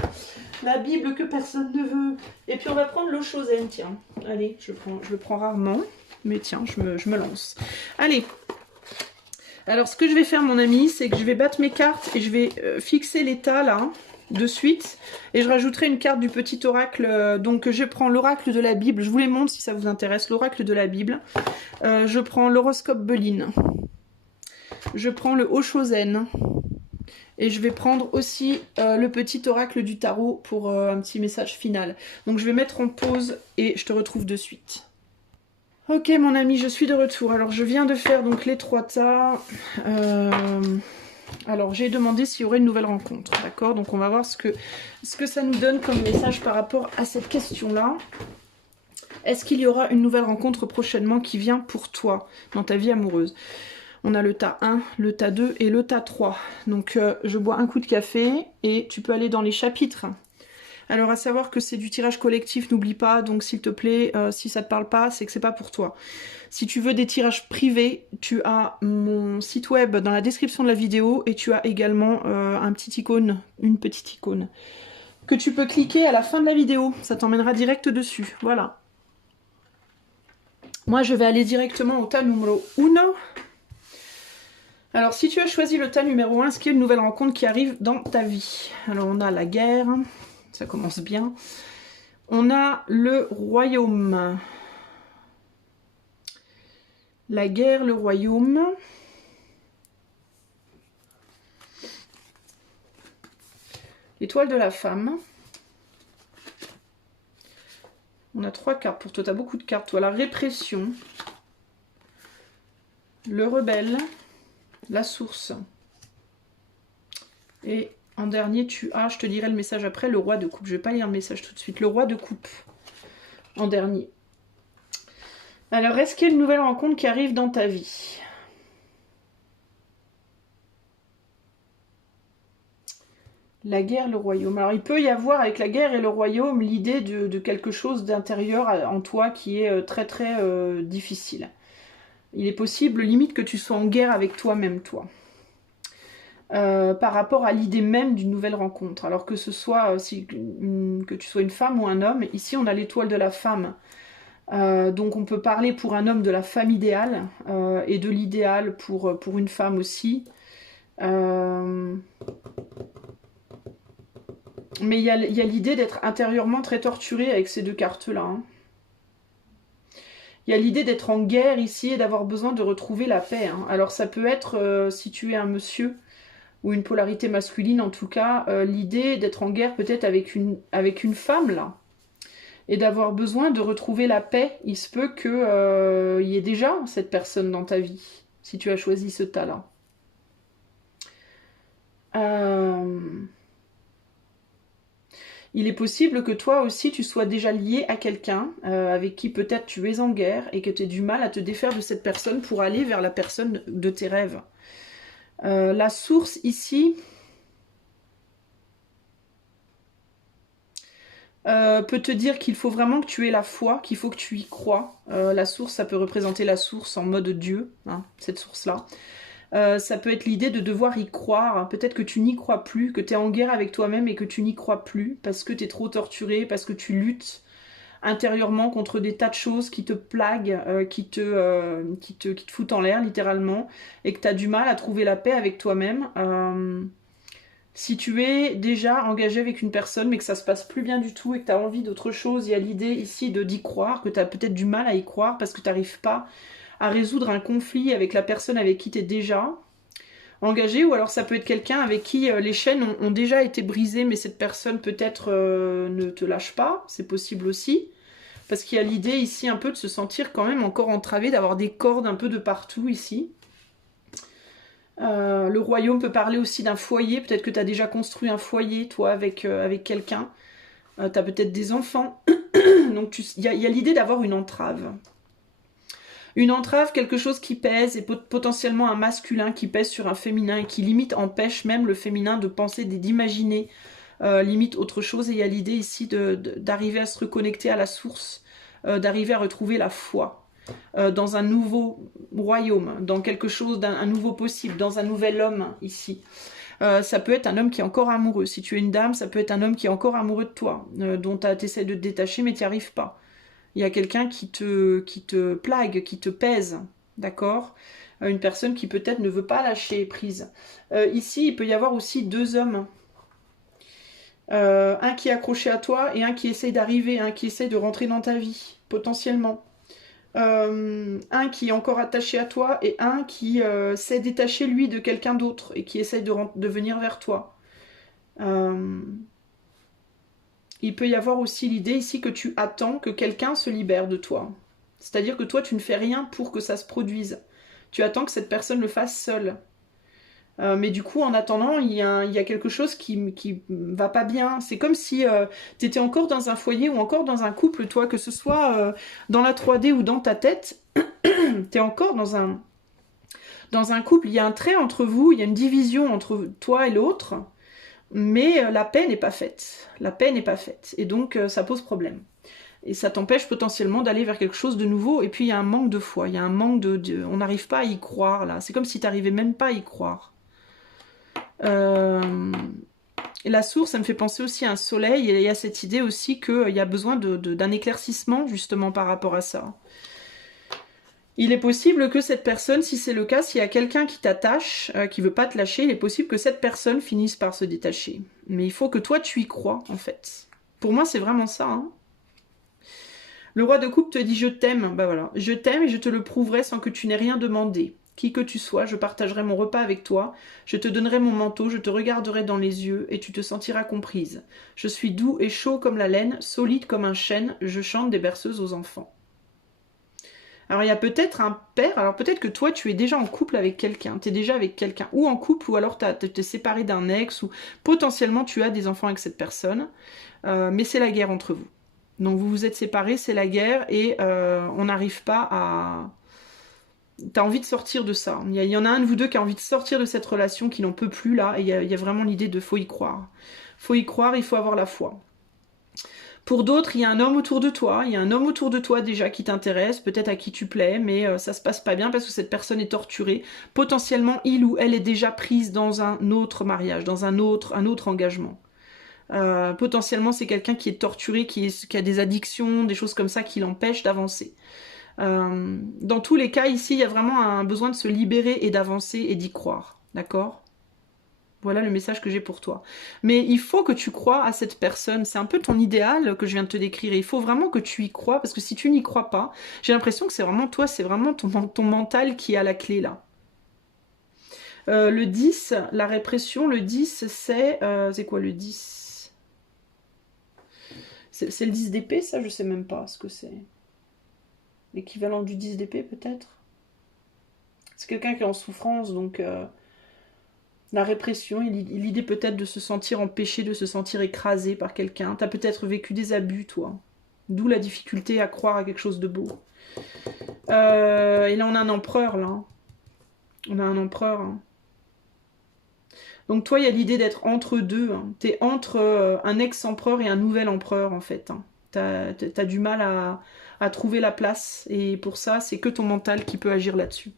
La Bible que personne ne veut. Et puis on va prendre l'eau Chosen, tiens. Allez, je le prends rarement. Mais tiens, je me lance. Allez. Alors ce que je vais faire mon ami, c'est que je vais battre mes cartes et je vais fixer l'état là. De suite, et je rajouterai une carte du petit oracle. Donc je prends l'oracle de la Bible, je vous les montre si ça vous intéresse, l'oracle de la Bible. Je prends l'horoscope Béline, je prends le Haut-Chosen, et je vais prendre aussi le petit oracle du tarot pour un petit message final. Donc je vais mettre en pause et je te retrouve de suite. Ok mon ami, je suis de retour. Alors je viens de faire donc les 3 tas. Alors, j'ai demandé s'il y aurait une nouvelle rencontre, d'accord? Donc, on va voir ce que ça nous donne comme message par rapport à cette question-là. Est-ce qu'il y aura une nouvelle rencontre prochainement qui vient pour toi dans ta vie amoureuse? On a le tas 1, le tas 2 et le tas 3. Donc, je bois un coup de café et tu peux aller dans les chapitres. Alors, à savoir que c'est du tirage collectif, n'oublie pas. Donc, s'il te plaît, si ça te parle pas, c'est que c'est pas pour toi. Si tu veux des tirages privés, tu as mon site web dans la description de la vidéo et tu as également un petit icône, une petite icône, que tu peux cliquer à la fin de la vidéo. Ça t'emmènera direct dessus. Voilà. Moi, je vais aller directement au tas numéro 1. Alors, si tu as choisi le tas numéro 1, est-ce qu'il y a une nouvelle rencontre qui arrive dans ta vie? Alors, on a la guerre. Ça commence bien. On a le royaume. La guerre, le royaume. L'étoile de la femme. On a 3 cartes pour toi. Tu as beaucoup de cartes. Toi, la répression. Le rebelle. La source. Et en dernier, tu as, je te dirai le message après, le roi de coupe. Je ne vais pas lire le message tout de suite. Le roi de coupe. En dernier. Alors, est-ce qu'il y a une nouvelle rencontre qui arrive dans ta vie? La guerre, le royaume. Alors, il peut y avoir avec la guerre et le royaume l'idée de quelque chose d'intérieur en toi qui est très très difficile. Il est possible, limite, que tu sois en guerre avec toi-même, toi. Par rapport à l'idée même d'une nouvelle rencontre. Alors que ce soit, que tu sois une femme ou un homme, ici on a l'étoile de la femme. Donc on peut parler pour un homme de la femme idéale et de l'idéal pour une femme aussi. Mais il y a l'idée d'être intérieurement très torturé avec ces 2 cartes-là. Hein. Il y a l'idée d'être en guerre ici et d'avoir besoin de retrouver la paix. Hein. Alors ça peut être, si tu es un monsieur ou une polarité masculine en tout cas, l'idée d'être en guerre peut-être avec une femme là. Et d'avoir besoin de retrouver la paix. Il se peut qu'il y ait déjà cette personne dans ta vie, si tu as choisi ce tas-là. Il est possible que toi aussi tu sois déjà lié à quelqu'un avec qui peut-être tu es en guerre et que tu aies du mal à te défaire de cette personne pour aller vers la personne de tes rêves. La source ici peut te dire qu'il faut vraiment que tu aies la foi, qu'il faut que tu y crois. La source, ça peut représenter la source en mode Dieu, hein, cette source-là. Ça peut être l'idée de devoir y croire. Peut-être que tu n'y crois plus, que tu es en guerre avec toi-même et que tu n'y crois plus parce que tu es trop torturé, parce que tu luttes intérieurement contre des tas de choses qui te plaguent, qui te foutent en l'air littéralement, et que tu as du mal à trouver la paix avec toi-même. Si tu es déjà engagé avec une personne mais que ça se passe plus bien du tout et que tu as envie d'autre chose, il y a l'idée ici d'y croire, que tu as peut-être du mal à y croire parce que tu n'arrives pas à résoudre un conflit avec la personne avec qui tu es déjà engagé, ou alors ça peut être quelqu'un avec qui les chaînes ont déjà été brisées, mais cette personne peut-être ne te lâche pas, c'est possible aussi, parce qu'il y a l'idée ici un peu de se sentir quand même encore entravé, d'avoir des cordes un peu de partout ici. Le royaume peut parler aussi d'un foyer, peut-être que tu as déjà construit un foyer, toi, avec quelqu'un, tu as peut-être des enfants, donc il y a l'idée d'avoir une entrave. Une entrave, quelque chose qui pèse, et potentiellement un masculin qui pèse sur un féminin et qui limite empêche même le féminin de penser, d'imaginer limite autre chose. Et il y a l'idée ici d'arriver à se reconnecter à la source, d'arriver à retrouver la foi dans un nouveau royaume, dans quelque chose d'un nouveau possible, dans un nouvel homme ici. Ça peut être un homme qui est encore amoureux. Si tu es une dame, ça peut être un homme qui est encore amoureux de toi, dont tu essaies de te détacher mais tu n'y arrives pas. Il y a quelqu'un qui te plague, qui te pèse, d'accord? Une personne qui peut-être ne veut pas lâcher prise. Ici, il peut y avoir aussi deux hommes. Un qui est accroché à toi et un qui essaye d'arriver, un qui essaye de rentrer dans ta vie, potentiellement. Un qui est encore attaché à toi et un qui s'est détaché, lui, de quelqu'un d'autre et qui essaye de venir vers toi. Il peut y avoir aussi l'idée ici que tu attends que quelqu'un se libère de toi. C'est-à-dire que toi, tu ne fais rien pour que ça se produise. Tu attends que cette personne le fasse seule. Mais du coup, en attendant, il y a quelque chose qui va pas bien. C'est comme si tu étais encore dans un foyer ou encore dans un couple, toi, que ce soit dans la 3D ou dans ta tête. Tu es encore dans un couple. Il y a un trait entre vous, il y a une division entre toi et l'autre. Mais la paix n'est pas faite. La paix n'est pas faite. Et donc, ça pose problème. Et ça t'empêche potentiellement d'aller vers quelque chose de nouveau. Et puis, il y a un manque de foi. Il y a un manque on n'arrive pas à y croire, là. C'est comme si tu n'arrivais même pas à y croire. Et la source, ça me fait penser aussi à un soleil. Et il y a cette idée aussi qu'il y a besoin d'un éclaircissement, justement, par rapport à ça. Il est possible que cette personne, si c'est le cas, s'il y a quelqu'un qui t'attache, qui veut pas te lâcher, il est possible que cette personne finisse par se détacher. Mais il faut que toi, tu y crois, en fait. Pour moi, c'est vraiment ça. Hein. Le roi de coupe te dit « je t'aime ». Ben voilà, je t'aime et je te le prouverai sans que tu n'aies rien demandé. Qui que tu sois, je partagerai mon repas avec toi, je te donnerai mon manteau, je te regarderai dans les yeux et tu te sentiras comprise. Je suis doux et chaud comme la laine, solide comme un chêne, je chante des berceuses aux enfants. Alors il y a peut-être un père, alors peut-être que toi tu es déjà en couple avec quelqu'un, tu es déjà avec quelqu'un, ou en couple, ou alors tu t'es séparé d'un ex, ou potentiellement tu as des enfants avec cette personne, mais c'est la guerre entre vous. Donc vous vous êtes séparés, c'est la guerre, et on n'arrive pas à... T'as envie de sortir de ça. Il y en a un de vous deux qui a envie de sortir de cette relation, qui n'en peut plus là, et il y a vraiment l'idée de faut y croire. Faut y croire, il faut avoir la foi. Pour d'autres, il y a un homme autour de toi, déjà qui t'intéresse, peut-être à qui tu plais, mais ça se passe pas bien parce que cette personne est torturée. Potentiellement, il ou elle est déjà prise dans un autre mariage, dans un autre engagement. Potentiellement, c'est quelqu'un qui est torturé, qui a des addictions, des choses comme ça qui l'empêchent d'avancer. Dans tous les cas, ici, il y a vraiment un besoin de se libérer et d'avancer et d'y croire. D'accord ? Voilà le message que j'ai pour toi. Mais il faut que tu crois à cette personne. C'est un peu ton idéal que je viens de te décrire. Et il faut vraiment que tu y crois, parce que si tu n'y crois pas, j'ai l'impression que c'est vraiment toi, c'est vraiment ton mental qui a la clé là. Le 10, la répression, le 10, c'est quoi le 10? C'est le 10 d'épée, ça? Je sais même pas ce que c'est. L'équivalent du 10 d'épée, peut-être? C'est quelqu'un qui est en souffrance, donc... La répression, l'idée peut-être de se sentir empêché, de se sentir écrasé par quelqu'un. T'as peut-être vécu des abus, toi. D'où la difficulté à croire à quelque chose de beau. Et là, on a un empereur, là. On a un empereur. Hein. Donc toi, il y a l'idée d'être entre deux. Hein. T'es entre un ex-empereur et un nouvel empereur, en fait. Hein. T'as du mal à trouver la place. Et pour ça, c'est que ton mental qui peut agir là-dessus.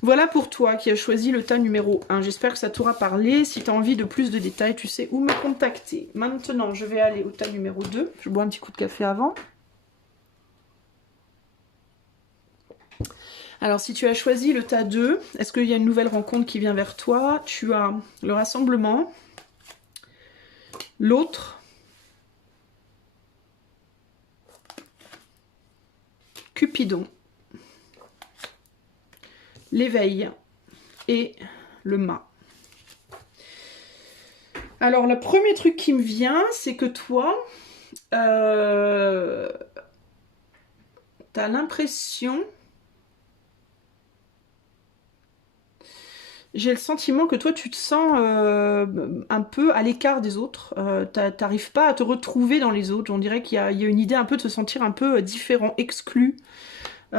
Voilà pour toi qui as choisi le tas numéro 1. J'espère que ça t'aura parlé. Si tu as envie de plus de détails, tu sais où me contacter. Maintenant, je vais aller au tas numéro 2. Je bois un petit coup de café avant. Alors, si tu as choisi le tas 2, est-ce qu'il y a une nouvelle rencontre qui vient vers toi? Tu as le rassemblement, l'autre, Cupidon, l'éveil et le mât. Alors, le premier truc qui me vient, c'est que toi, tu as l'impression... J'ai le sentiment que toi, tu te sens un peu à l'écart des autres. T'arrives pas à te retrouver dans les autres. On dirait qu'il y a une idée un peu de se sentir un peu différent, exclu. Il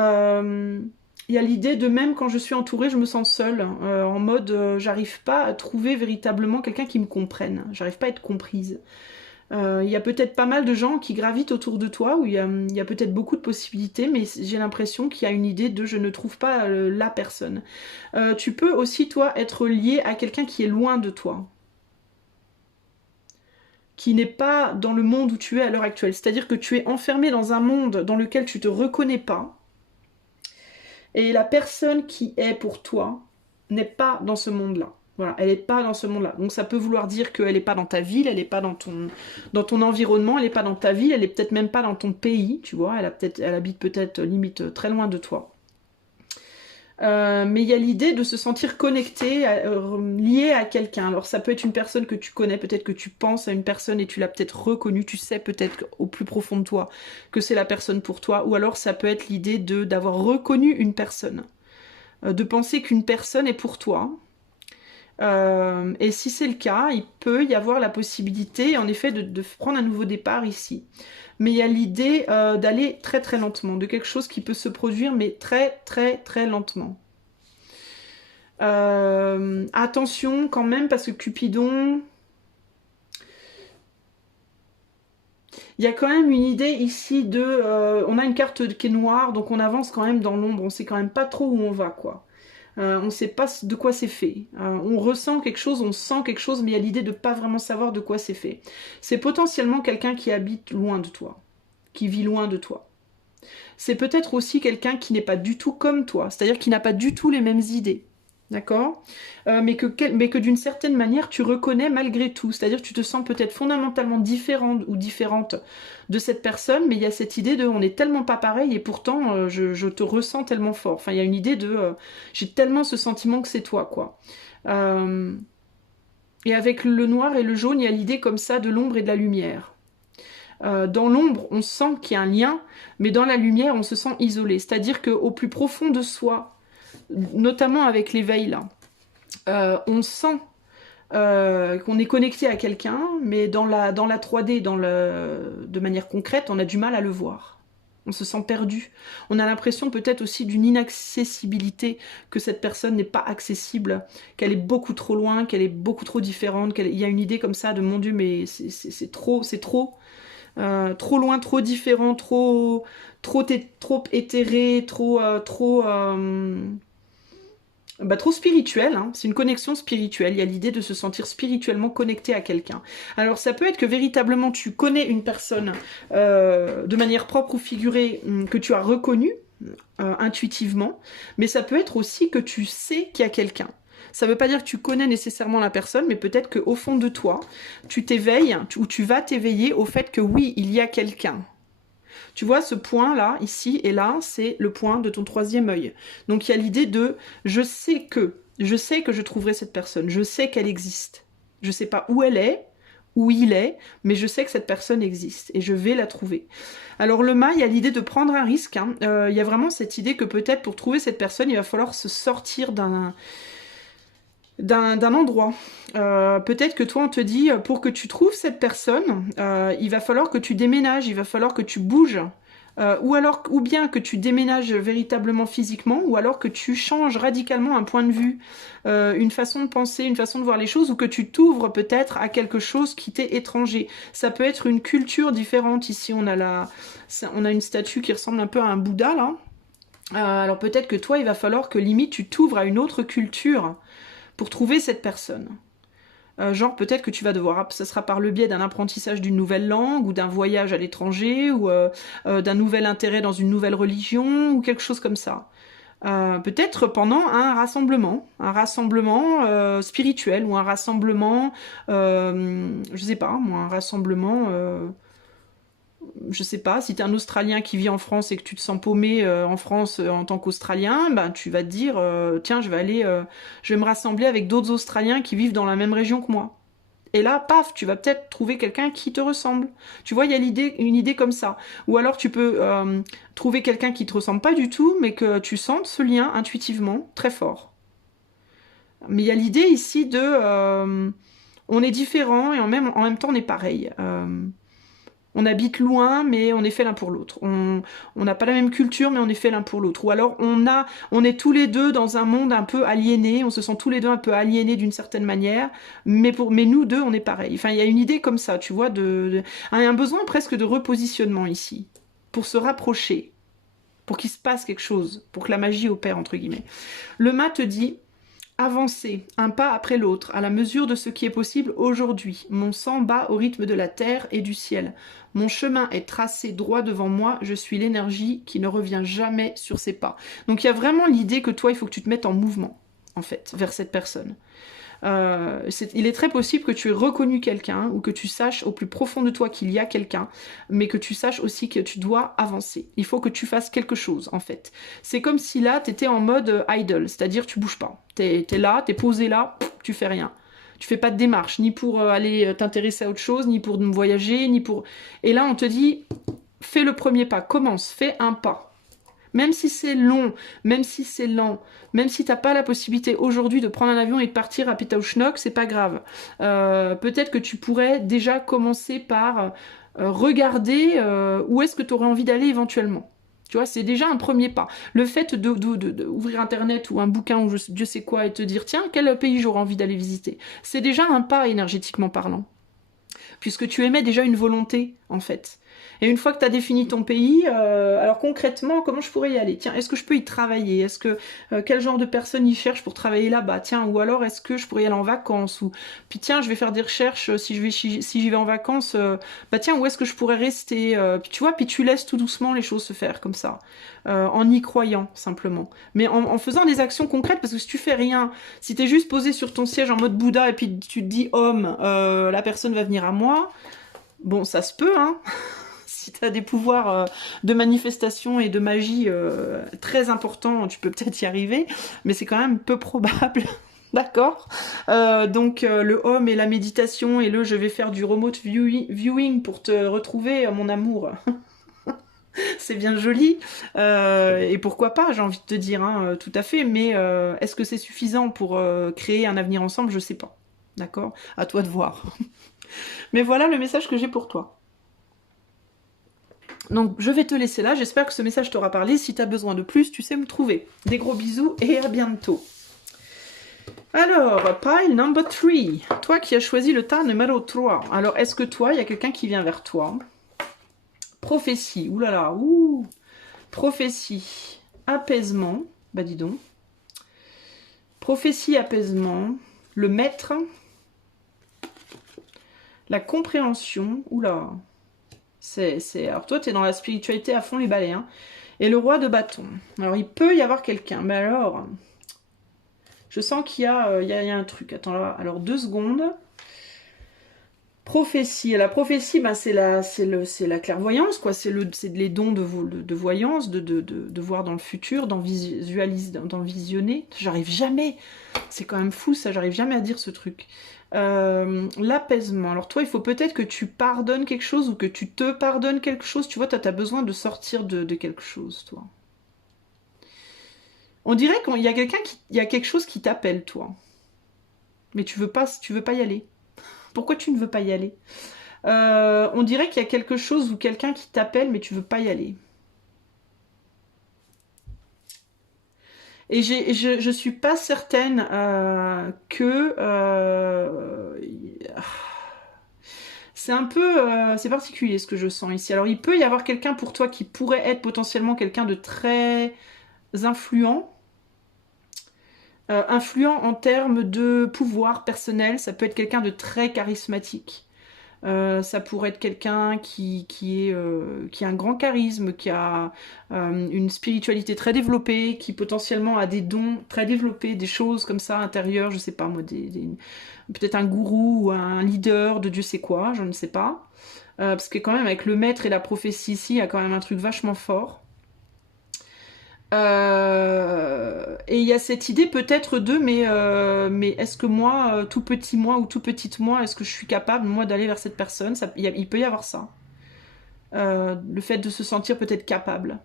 y a l'idée de même quand je suis entourée, je me sens seule. En mode, j'arrive pas à trouver véritablement quelqu'un qui me comprenne. J'arrive pas à être comprise. Il y a peut-être pas mal de gens qui gravitent autour de toi, où il y a peut-être beaucoup de possibilités, mais j'ai l'impression qu'il y a une idée de je ne trouve pas la personne. Tu peux aussi, toi, être lié à quelqu'un qui est loin de toi, qui n'est pas dans le monde où tu es à l'heure actuelle. C'est-à-dire que tu es enfermé dans un monde dans lequel tu te reconnais pas, et la personne qui est pour toi n'est pas dans ce monde-là. Voilà, elle n'est pas dans ce monde-là. Donc ça peut vouloir dire qu'elle n'est pas dans ta ville, elle n'est pas dans ton environnement, elle n'est pas dans ta ville, elle n'est peut-être même pas dans ton pays, tu vois, elle habite peut-être limite très loin de toi. Mais il y a l'idée de se sentir connecté, lié à quelqu'un. Alors ça peut être une personne que tu connais, peut-être que tu penses à une personne et tu l'as peut-être reconnue, tu sais peut-être au plus profond de toi que c'est la personne pour toi, ou alors ça peut être l'idée d'avoir reconnu une personne, de penser qu'une personne est pour toi. Et si c'est le cas, il peut y avoir la possibilité, en effet, de prendre un nouveau départ ici. Mais il y a l'idée d'aller très très lentement, de quelque chose qui peut se produire, mais très très très lentement. Attention quand même, parce que Cupidon... Il y a quand même une idée ici de... on a une carte qui est noire, donc on avance quand même dans l'ombre, on sait quand même pas trop où on va, quoi. On ne sait pas de quoi c'est fait. On ressent quelque chose, on sent quelque chose, mais il y a l'idée de ne pas vraiment savoir de quoi c'est fait. C'est potentiellement quelqu'un qui habite loin de toi, qui vit loin de toi. C'est peut-être aussi quelqu'un qui n'est pas du tout comme toi, c'est-à-dire qui n'a pas du tout les mêmes idées. D'accord, mais que d'une certaine manière, tu reconnais malgré tout. C'est-à-dire que tu te sens peut-être fondamentalement différente ou différente de cette personne, mais il y a cette idée de on n'est tellement pas pareil et pourtant je te ressens tellement fort. Enfin, il y a une idée de j'ai tellement ce sentiment que c'est toi, quoi. Et avec le noir et le jaune, il y a l'idée comme ça de l'ombre et de la lumière. Dans l'ombre, on sent qu'il y a un lien, mais dans la lumière, on se sent isolé. C'est-à-dire qu'au plus profond de soi, notamment avec l'éveil là, on sent qu'on est connecté à quelqu'un, mais dans la 3D, de manière concrète, on a du mal à le voir. On se sent perdu. On a l'impression peut-être aussi d'une inaccessibilité, que cette personne n'est pas accessible, qu'elle est beaucoup trop loin, qu'elle est beaucoup trop différente, il y a une idée comme ça de mon Dieu, mais c'est trop, trop loin, trop différent, trop éthéré, trop spirituel, hein. C'est une connexion spirituelle, il y a l'idée de se sentir spirituellement connecté à quelqu'un. Alors ça peut être que véritablement tu connais une personne de manière propre ou figurée que tu as reconnue intuitivement, mais ça peut être aussi que tu sais qu'il y a quelqu'un. Ça ne veut pas dire que tu connais nécessairement la personne, mais peut-être qu'au fond de toi, tu t'éveilles, ou tu vas t'éveiller au fait que oui, il y a quelqu'un. Tu vois, ce point-là, ici et là, c'est le point de ton troisième œil. Donc il y a l'idée de je sais que je trouverai cette personne, je sais qu'elle existe. Je ne sais pas où elle est, où il est, mais je sais que cette personne existe et je vais la trouver. Alors le mât, il y a l'idée de prendre un risque, hein. Il y a vraiment cette idée que peut-être pour trouver cette personne, il va falloir se sortir d'un endroit. Peut-être que toi on te dit pour que tu trouves cette personne, il va falloir que tu déménages, il va falloir que tu bouges, ou bien que tu déménages véritablement physiquement, ou alors que tu changes radicalement un point de vue, une façon de penser, une façon de voir les choses, ou que tu t'ouvres peut-être à quelque chose qui t'est étranger. Ça peut être une culture différente. Ici on a une statue qui ressemble un peu à un Bouddha là. Alors peut-être que toi, il va falloir que limite tu t'ouvres à une autre culture pour trouver cette personne. Genre peut-être que tu vas devoir, ça sera par le biais d'un apprentissage d'une nouvelle langue ou d'un voyage à l'étranger ou d'un nouvel intérêt dans une nouvelle religion ou quelque chose comme ça. Peut-être pendant un rassemblement spirituel ou un rassemblement, je sais pas, moi, un rassemblement, je sais pas, si t'es un Australien qui vit en France et que tu te sens paumé en France en tant qu'Australien, ben tu vas te dire, tiens, je vais me rassembler avec d'autres Australiens qui vivent dans la même région que moi. Et là, paf, tu vas peut-être trouver quelqu'un qui te ressemble. Tu vois, il y a une idée comme ça. Ou alors tu peux trouver quelqu'un qui te ressemble pas du tout, mais que tu sentes ce lien intuitivement très fort. Mais il y a l'idée ici de, on est différent et en même temps on est pareil. On habite loin, mais on est fait l'un pour l'autre. On n'a pas la même culture, mais on est fait l'un pour l'autre. Ou alors on est tous les deux dans un monde un peu aliéné. On se sent tous les deux un peu aliénés d'une certaine manière, mais nous deux, on est pareil. Enfin, il y a une idée comme ça, tu vois, un besoin presque de repositionnement ici, pour se rapprocher, pour qu'il se passe quelque chose, pour que la magie opère entre guillemets. Le mât te dit: avancer, un pas après l'autre, à la mesure de ce qui est possible aujourd'hui. Mon sang bat au rythme de la terre et du ciel. Mon chemin est tracé droit devant moi, je suis l'énergie qui ne revient jamais sur ses pas. Donc il y a vraiment l'idée que toi, il faut que tu te mettes en mouvement, en fait, vers cette personne. Il est très possible que tu aies reconnu quelqu'un ou que tu saches au plus profond de toi qu'il y a quelqu'un, mais que tu saches aussi que tu dois avancer. Il faut que tu fasses quelque chose, en fait. C'est comme si là, tu étais en mode idle, c'est-à-dire tu bouges pas. T'es là, t'es posé là, tu fais rien. Tu fais pas de démarche, ni pour aller t'intéresser à autre chose, ni pour voyager, ni pour... Et là, on te dit, fais le premier pas, commence, fais un pas. Même si c'est long, même si c'est lent, même si t'as pas la possibilité aujourd'hui de prendre un avion et de partir à Pitauchnok, c'est pas grave. Peut-être que tu pourrais déjà commencer par regarder où est-ce que tu aurais envie d'aller éventuellement. Tu vois, c'est déjà un premier pas. Le fait d'ouvrir Internet ou un bouquin ou Dieu sait quoi et te dire, tiens, quel pays j'aurais envie d'aller visiter, c'est déjà un pas énergétiquement parlant. Puisque tu émets déjà une volonté, en fait. Et une fois que tu as défini ton pays, alors concrètement, comment je pourrais y aller? Tiens, est-ce que je peux y travailler? Est-ce que quel genre de personnes y cherchent pour travailler là-bas? Tiens, ou alors est-ce que je pourrais y aller en vacances? Ou puis tiens, je vais faire des recherches si j'y vais en vacances. Bah tiens, où est-ce que je pourrais rester? Puis tu vois, puis tu laisses tout doucement les choses se faire comme ça, en y croyant simplement, mais en faisant des actions concrètes. Parce que si tu fais rien, si t'es juste posé sur ton siège en mode Bouddha et puis tu te dis homme, la personne va venir à moi. Bon, ça se peut, hein. Si tu as des pouvoirs de manifestation et de magie très importants, tu peux peut-être y arriver, mais c'est quand même peu probable. D'accord. Donc le home et la méditation et le je vais faire du remote viewing pour te retrouver, mon amour. C'est bien joli. Et pourquoi pas, j'ai envie de te dire, hein, tout à fait. Mais est-ce que c'est suffisant pour créer un avenir ensemble? Je sais pas. D'accord. À toi de voir. Mais voilà le message que j'ai pour toi. Donc je vais te laisser là, j'espère que ce message t'aura parlé. Si tu as besoin de plus, tu sais me trouver. Des gros bisous et à bientôt. Alors, pile number 3. Toi qui as choisi le tas numéro 3. Alors, est-ce que toi, il y a quelqu'un qui vient vers toi? Prophétie, oulala, ouh. Prophétie, apaisement, bah dis donc. Prophétie, apaisement, le maître, la compréhension, oula. Alors toi, tu es dans la spiritualité à fond les balais, hein. Et le roi de bâton. Alors, il peut y avoir quelqu'un, mais alors... Je sens qu'il y a un truc. Attends, là, alors 2 secondes. Prophétie. La prophétie, ben, c'est la clairvoyance, quoi. C'est les dons de voyance, de voir dans le futur, d'en visionner. J'arrive jamais. C'est quand même fou, ça. J'arrive jamais à dire ce truc. L'apaisement. Alors toi, il faut peut-être que tu pardonnes quelque chose ou que tu te pardonnes quelque chose. Tu vois, toi, t'as besoin de sortir de quelque chose, toi. On dirait qu'il y a il y a quelque chose qui t'appelle, toi. Mais tu veux pas y aller. Pourquoi tu ne veux pas y aller? On dirait qu'il y a quelque chose ou quelqu'un qui t'appelle, mais tu veux pas y aller. Et je suis pas certaine que... c'est un peu... c'est particulier ce que je sens ici. Alors il peut y avoir quelqu'un pour toi qui pourrait être potentiellement quelqu'un de très... influents, influents en termes de pouvoir personnel. Ça peut être quelqu'un de très charismatique. Ça pourrait être quelqu'un qui a un grand charisme, qui a une spiritualité très développée, qui potentiellement a des dons très développés, des choses comme ça intérieures, je sais pas moi, peut-être un gourou ou un leader de Dieu sait quoi, je ne sais pas. Parce que quand même avec le maître et la prophétie ici, il y a quand même un truc vachement fort. Et il y a cette idée peut-être mais est-ce que moi, tout petit moi ou tout petite moi, est-ce que je suis capable, moi, d'aller vers cette personne? Il peut y avoir ça. Le fait de se sentir peut-être capable.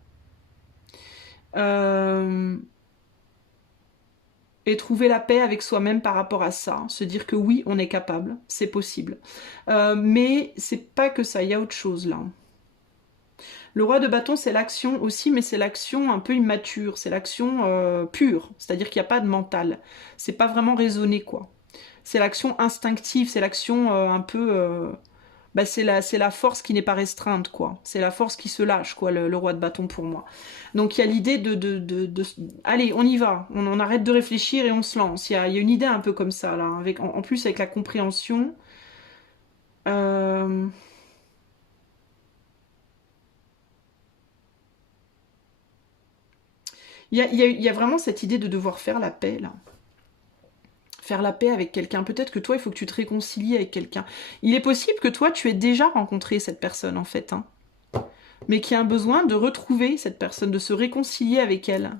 Et trouver la paix avec soi-même par rapport à ça. Se dire que oui, on est capable, c'est possible. Mais c'est pas que ça, il y a autre chose là. Le roi de bâton, c'est l'action aussi, mais c'est l'action un peu immature, c'est l'action pure, c'est-à-dire qu'il n'y a pas de mental. C'est pas vraiment raisonné, quoi. C'est l'action instinctive, c'est l'action un peu... bah c'est la force qui n'est pas restreinte, quoi. C'est la force qui se lâche, quoi, le roi de bâton pour moi. Donc il y a l'idée allez, on y va, on arrête de réfléchir et on se lance. Il y a une idée un peu comme ça, là, avec, en plus avec la compréhension. Euh... Il y a vraiment cette idée de devoir faire la paix, là. Faire la paix avec quelqu'un. Peut-être que toi, il faut que tu te réconcilies avec quelqu'un. Il est possible que toi, tu aies déjà rencontré cette personne, en fait, hein, mais qui a un besoin de retrouver cette personne, de se réconcilier avec elle.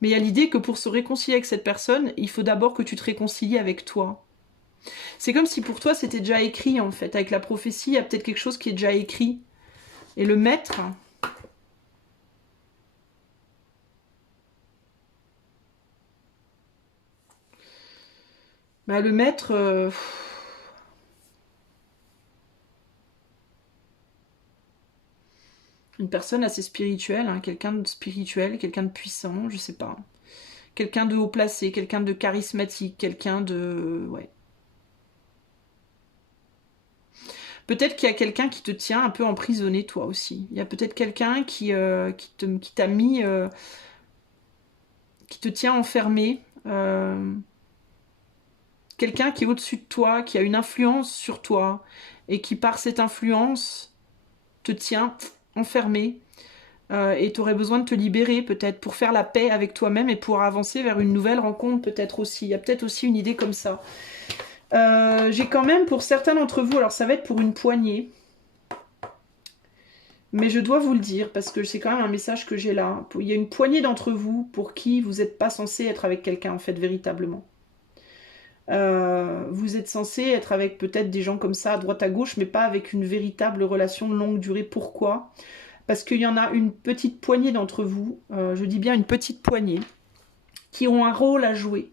Mais il y a l'idée que pour se réconcilier avec cette personne, il faut d'abord que tu te réconcilies avec toi. C'est comme si pour toi, c'était déjà écrit, en fait. Avec la prophétie, il y a peut-être quelque chose qui est déjà écrit. Et le maître... Bah, le maître... une personne assez spirituelle, hein, quelqu'un de spirituel, quelqu'un de puissant, je sais pas. Quelqu'un de haut placé, quelqu'un de charismatique, quelqu'un de... Ouais. Peut-être qu'il y a quelqu'un qui te tient un peu emprisonné, toi aussi. Il y a peut-être quelqu'un qui t'a mis... qui te tient enfermé. Quelqu'un qui est au-dessus de toi, qui a une influence sur toi, et qui par cette influence te tient enfermé. Et tu aurais besoin de te libérer peut-être pour faire la paix avec toi-même et pour avancer vers une nouvelle rencontre peut-être aussi. Il y a peut-être aussi une idée comme ça. J'ai quand même pour certains d'entre vous, alors ça va être pour une poignée, mais je dois vous le dire parce que c'est quand même un message que j'ai là. Il y a une poignée d'entre vous pour qui vous n'êtes pas censé être avec quelqu'un en fait véritablement. Vous êtes censé être avec peut-être des gens comme ça à droite à gauche, mais pas avec une véritable relation de longue durée. Pourquoi ? Parce qu'il y en a une petite poignée d'entre vous, je dis bien une petite poignée, qui ont un rôle à jouer,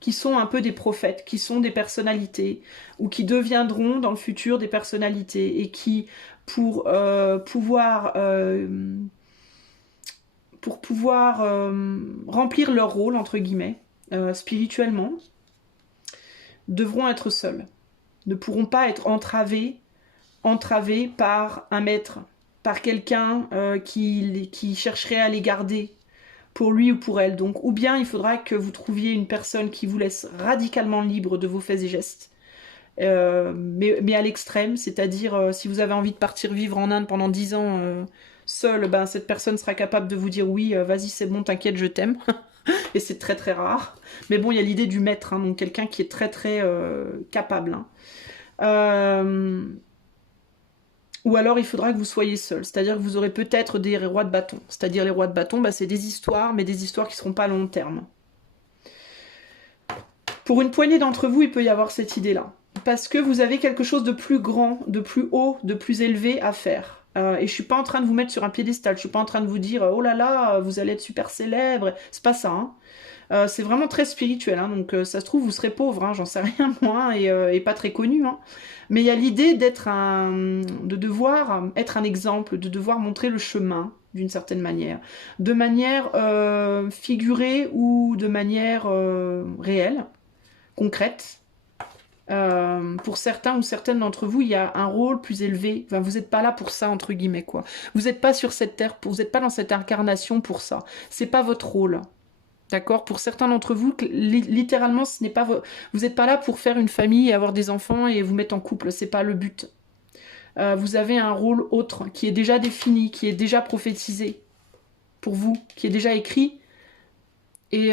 qui sont un peu des prophètes, qui sont des personnalités, ou qui deviendront dans le futur des personnalités, et qui, pour pouvoir remplir leur rôle, entre guillemets, spirituellement, devront être seuls. Ne pourront pas être entravés par un maître, par quelqu'un qui chercherait à les garder pour lui ou pour elle. Donc, ou bien il faudra que vous trouviez une personne qui vous laisse radicalement libre de vos faits et gestes, mais à l'extrême, c'est-à-dire si vous avez envie de partir vivre en Inde pendant 10 ans seul, ben, cette personne sera capable de vous dire oui, vas-y c'est bon, t'inquiète, je t'aime. Et c'est très très rare. Mais bon, il y a l'idée du maître, hein, donc quelqu'un qui est très très capable. Hein. Ou alors il faudra que vous soyez seul, c'est-à-dire que vous aurez peut-être des rois de bâton. C'est-à-dire les rois de bâton, bah, c'est des histoires, mais des histoires qui ne seront pas à long terme. Pour une poignée d'entre vous, il peut y avoir cette idée-là. Parce que vous avez quelque chose de plus grand, de plus haut, de plus élevé à faire. Et je ne suis pas en train de vous mettre sur un piédestal, je ne suis pas en train de vous dire « Oh là là, vous allez être super célèbre ». C'est pas ça, hein. C'est vraiment très spirituel, hein, donc ça se trouve vous serez pauvre, hein, j'en sais rien moi, et pas très connu, hein. Mais il y a l'idée de devoir être un exemple, de devoir montrer le chemin d'une certaine manière, de manière figurée ou de manière réelle, concrète. Pour certains ou certaines d'entre vous, il y a un rôle plus élevé. Enfin, vous n'êtes pas là pour ça, entre guillemets, quoi. Vous n'êtes pas sur cette terre, vous n'êtes pas dans cette incarnation pour ça. C'est pas votre rôle. D'accord? Pour certains d'entre vous, littéralement, ce n'est pas vous n'êtes pas là pour faire une famille, avoir des enfants et vous mettre en couple. C'est pas le but. Vous avez un rôle autre qui est déjà défini, qui est déjà prophétisé pour vous, qui est déjà écrit et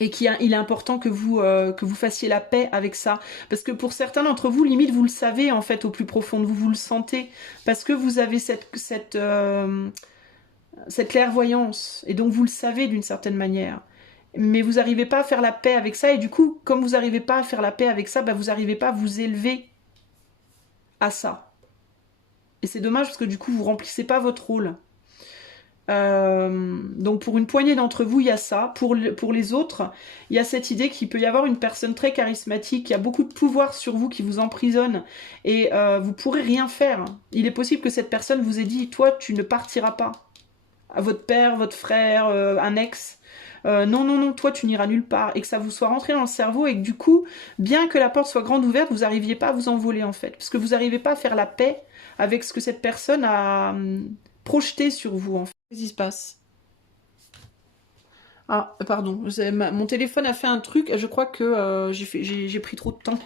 il est important que vous fassiez la paix avec ça. Parce que pour certains d'entre vous, limite, vous le savez, en fait, au plus profond de vous, vous le sentez. Parce que vous avez cette clairvoyance. Et donc, vous le savez d'une certaine manière. Mais vous n'arrivez pas à faire la paix avec ça. Et du coup, comme vous n'arrivez pas à faire la paix avec ça, bah, vous n'arrivez pas à vous élever à ça. Et c'est dommage parce que du coup, vous remplissez pas votre rôle. Donc pour une poignée d'entre vous, il y a ça. Pour les autres, il y a cette idée qu'il peut y avoir une personne très charismatique, qui a beaucoup de pouvoir sur vous, qui vous emprisonne, et vous pourrez rien faire. Il est possible que cette personne vous ait dit, toi, tu ne partiras pas. À votre père, votre frère, un ex. Non, non, non, toi, tu n'iras nulle part. Et que ça vous soit rentré dans le cerveau, et que du coup, bien que la porte soit grande ouverte, vous n'arriviez pas à vous envoler, en fait. Parce que vous n'arrivez pas à faire la paix avec ce que cette personne a projeté sur vous, en fait. Qu'est-ce qui se passe? Ah, pardon, mon téléphone a fait un truc, je crois que j'ai pris trop de temps.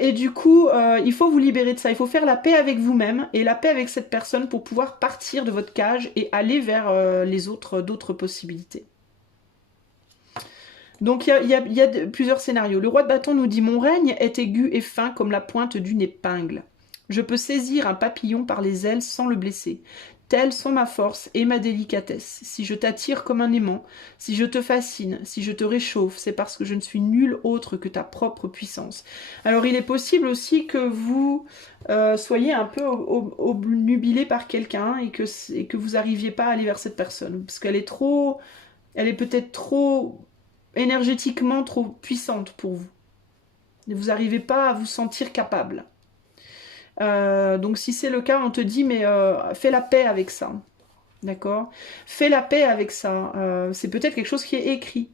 Et du coup, il faut vous libérer de ça, il faut faire la paix avec vous-même et la paix avec cette personne pour pouvoir partir de votre cage et aller vers d'autres possibilités. Donc il y a plusieurs scénarios. Le roi de bâton nous dit « Mon règne est aigu et fin comme la pointe d'une épingle. Je peux saisir un papillon par les ailes sans le blesser. Telles sont ma force et ma délicatesse. Si je t'attire comme un aimant, si je te fascine, si je te réchauffe, c'est parce que je ne suis nul autre que ta propre puissance. » Alors il est possible aussi que vous soyez un peu obnubilé par quelqu'un et que vous n'arriviez pas à aller vers cette personne. Parce qu'elle est peut-être trop énergétiquement trop puissante pour vous. Et vous n'arrivez pas à vous sentir capable. Donc si c'est le cas, on te dit, mais fais la paix avec ça. D'accord? Fais la paix avec ça. C'est peut-être quelque chose qui est écrit.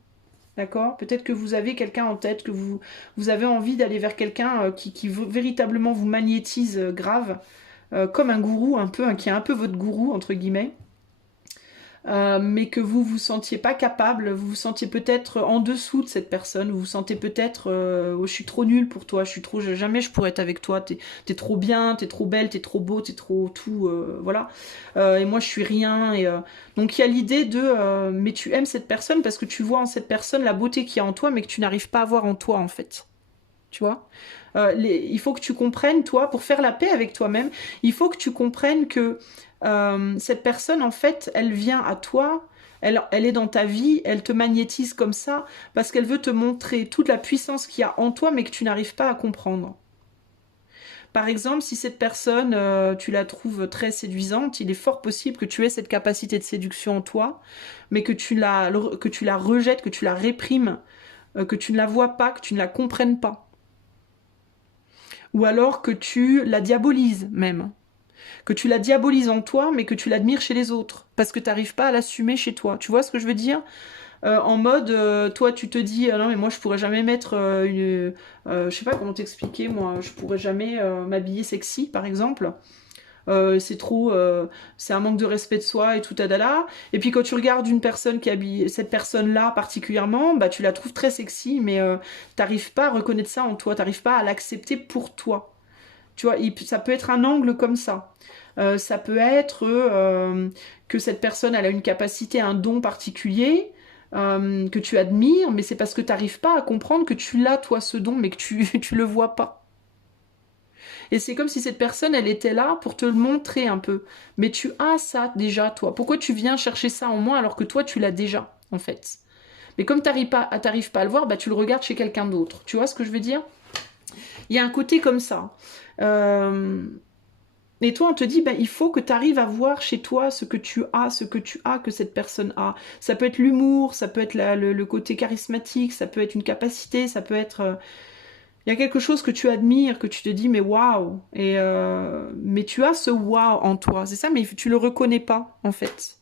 D'accord? Peut-être que vous avez quelqu'un en tête, que vous avez envie d'aller vers quelqu'un qui véritablement vous magnétise grave, comme un gourou un peu, qui est un peu votre gourou, entre guillemets. Mais que vous vous sentiez pas capable, vous vous sentiez peut-être en dessous de cette personne, vous vous sentez peut-être oh, je suis trop nulle pour toi, jamais je pourrais être avec toi, t'es trop bien, t'es trop belle, t'es trop beau, t'es trop tout, voilà. Et moi je suis rien. Donc il y a l'idée de mais tu aimes cette personne parce que tu vois en cette personne la beauté qu'il y a en toi, mais que tu n'arrives pas à voir en toi en fait. Tu vois, il faut que tu comprennes, toi, pour faire la paix avec toi-même, il faut que tu comprennes que cette personne, en fait, elle vient à toi, elle est dans ta vie, elle te magnétise comme ça, parce qu'elle veut te montrer toute la puissance qu'il y a en toi, mais que tu n'arrives pas à comprendre. Par exemple, si cette personne, tu la trouves très séduisante, il est fort possible que tu aies cette capacité de séduction en toi, mais que tu la rejettes, que tu la réprimes, que tu ne la vois pas, que tu ne la comprennes pas. Ou alors que tu la diabolises même. Que tu la diabolises en toi, mais que tu l'admires chez les autres. Parce que tu n'arrives pas à l'assumer chez toi. Tu vois ce que je veux dire? En mode, toi tu te dis, non mais moi je pourrais jamais mettre je sais pas comment t'expliquer, moi je pourrais jamais m'habiller sexy par exemple. C'est trop, c'est un manque de respect de soi et tout tadala. Et puis quand tu regardes une personne qui habille, cette personne-là particulièrement, bah tu la trouves très sexy, mais t'arrives pas à reconnaître ça en toi, t'arrives pas à l'accepter pour toi. Tu vois, ça peut être un angle comme ça. Ça peut être que cette personne elle a une capacité, un don particulier. Que tu admires, mais c'est parce que tu n'arrives pas à comprendre que tu l'as, toi, ce don, mais que tu le vois pas. Et c'est comme si cette personne, elle était là pour te le montrer un peu. Mais tu as ça déjà, toi. Pourquoi tu viens chercher ça en moi alors que toi, tu l'as déjà, en fait? Mais comme t'arrives pas à le voir, bah, tu le regardes chez quelqu'un d'autre. Tu vois ce que je veux dire? Il y a un côté comme ça. Et toi, on te dit, ben, il faut que tu arrives à voir chez toi ce que tu as, que cette personne a. Ça peut être l'humour, ça peut être le côté charismatique, ça peut être une capacité, ça peut être... Il y a quelque chose que tu admires, que tu te dis, mais waouh. Mais tu as ce waouh en toi, c'est ça, mais tu le reconnais pas, en fait.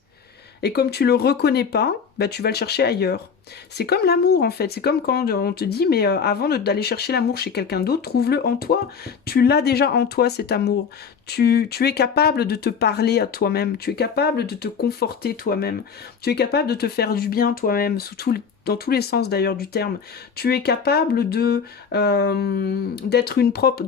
Et comme tu le reconnais pas, bah, tu vas le chercher ailleurs. C'est comme l'amour en fait. C'est comme quand on te dit, mais avant d'aller chercher l'amour chez quelqu'un d'autre, trouve-le en toi. Tu l'as déjà en toi cet amour. Tu es capable de te parler à toi-même. Tu es capable de te conforter toi-même. Tu es capable de te faire du bien toi-même, dans tous les sens d'ailleurs du terme. Tu es capable de d'être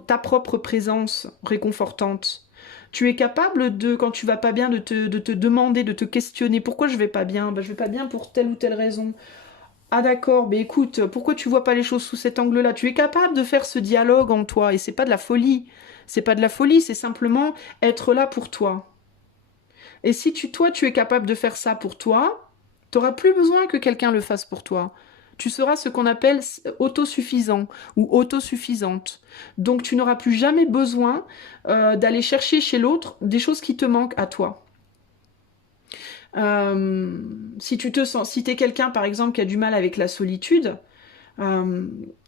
ta propre présence réconfortante. Tu es capable de, quand tu vas pas bien, de te demander, de te questionner pourquoi je vais pas bien. Ben, je vais pas bien pour telle ou telle raison. Ah d'accord, mais écoute, pourquoi tu vois pas les choses sous cet angle-là? Tu es capable de faire ce dialogue en toi et c'est pas de la folie. C'est pas de la folie, c'est simplement être là pour toi. Et si toi, tu es capable de faire ça pour toi, tu n'auras plus besoin que quelqu'un le fasse pour toi. Tu seras ce qu'on appelle autosuffisant ou autosuffisante. Donc tu n'auras plus jamais besoin d'aller chercher chez l'autre des choses qui te manquent à toi. Si tu te sens, si t'es quelqu'un par exemple qui a du mal avec la solitude,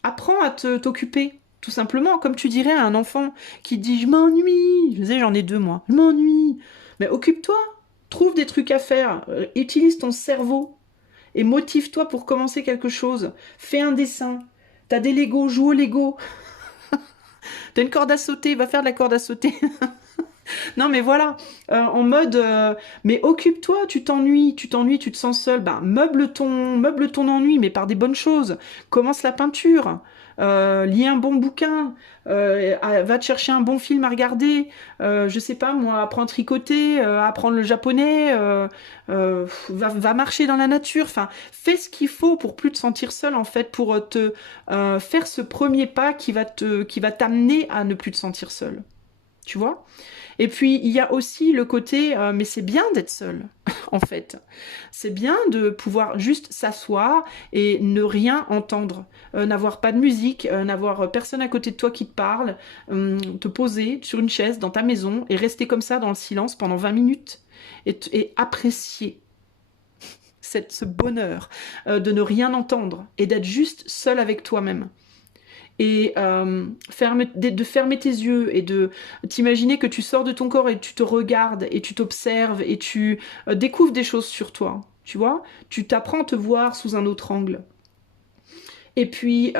apprends à t'occuper. Tout simplement, comme tu dirais à un enfant qui dit je m'ennuie, je sais j'en ai deux moi, je m'ennuie. Mais occupe-toi, trouve des trucs à faire, utilise ton cerveau et motive-toi pour commencer quelque chose. Fais un dessin. T'as des Lego, joue au Lego. T'as une corde à sauter, va faire de la corde à sauter. Non mais voilà, en mode, mais occupe-toi, tu t'ennuies, tu te sens seul, ben meuble ton ennui, mais par des bonnes choses. Commence la peinture, lis un bon bouquin, va te chercher un bon film à regarder, je sais pas moi, apprends à tricoter, apprendre le japonais, va marcher dans la nature, enfin, fais ce qu'il faut pour plus te sentir seul en fait, pour te faire ce premier pas qui va t'amener à ne plus te sentir seul. Tu vois? Et puis, il y a aussi le côté, mais c'est bien d'être seul, en fait. C'est bien de pouvoir juste s'asseoir et ne rien entendre. N'avoir pas de musique, n'avoir personne à côté de toi qui te parle, te poser sur une chaise dans ta maison et rester comme ça dans le silence pendant 20 minutes et apprécier ce bonheur de ne rien entendre et d'être juste seul avec toi-même et de fermer tes yeux et de t'imaginer que tu sors de ton corps et tu te regardes et tu t'observes et tu découvres des choses sur toi, tu vois, tu t'apprends à te voir sous un autre angle. Et puis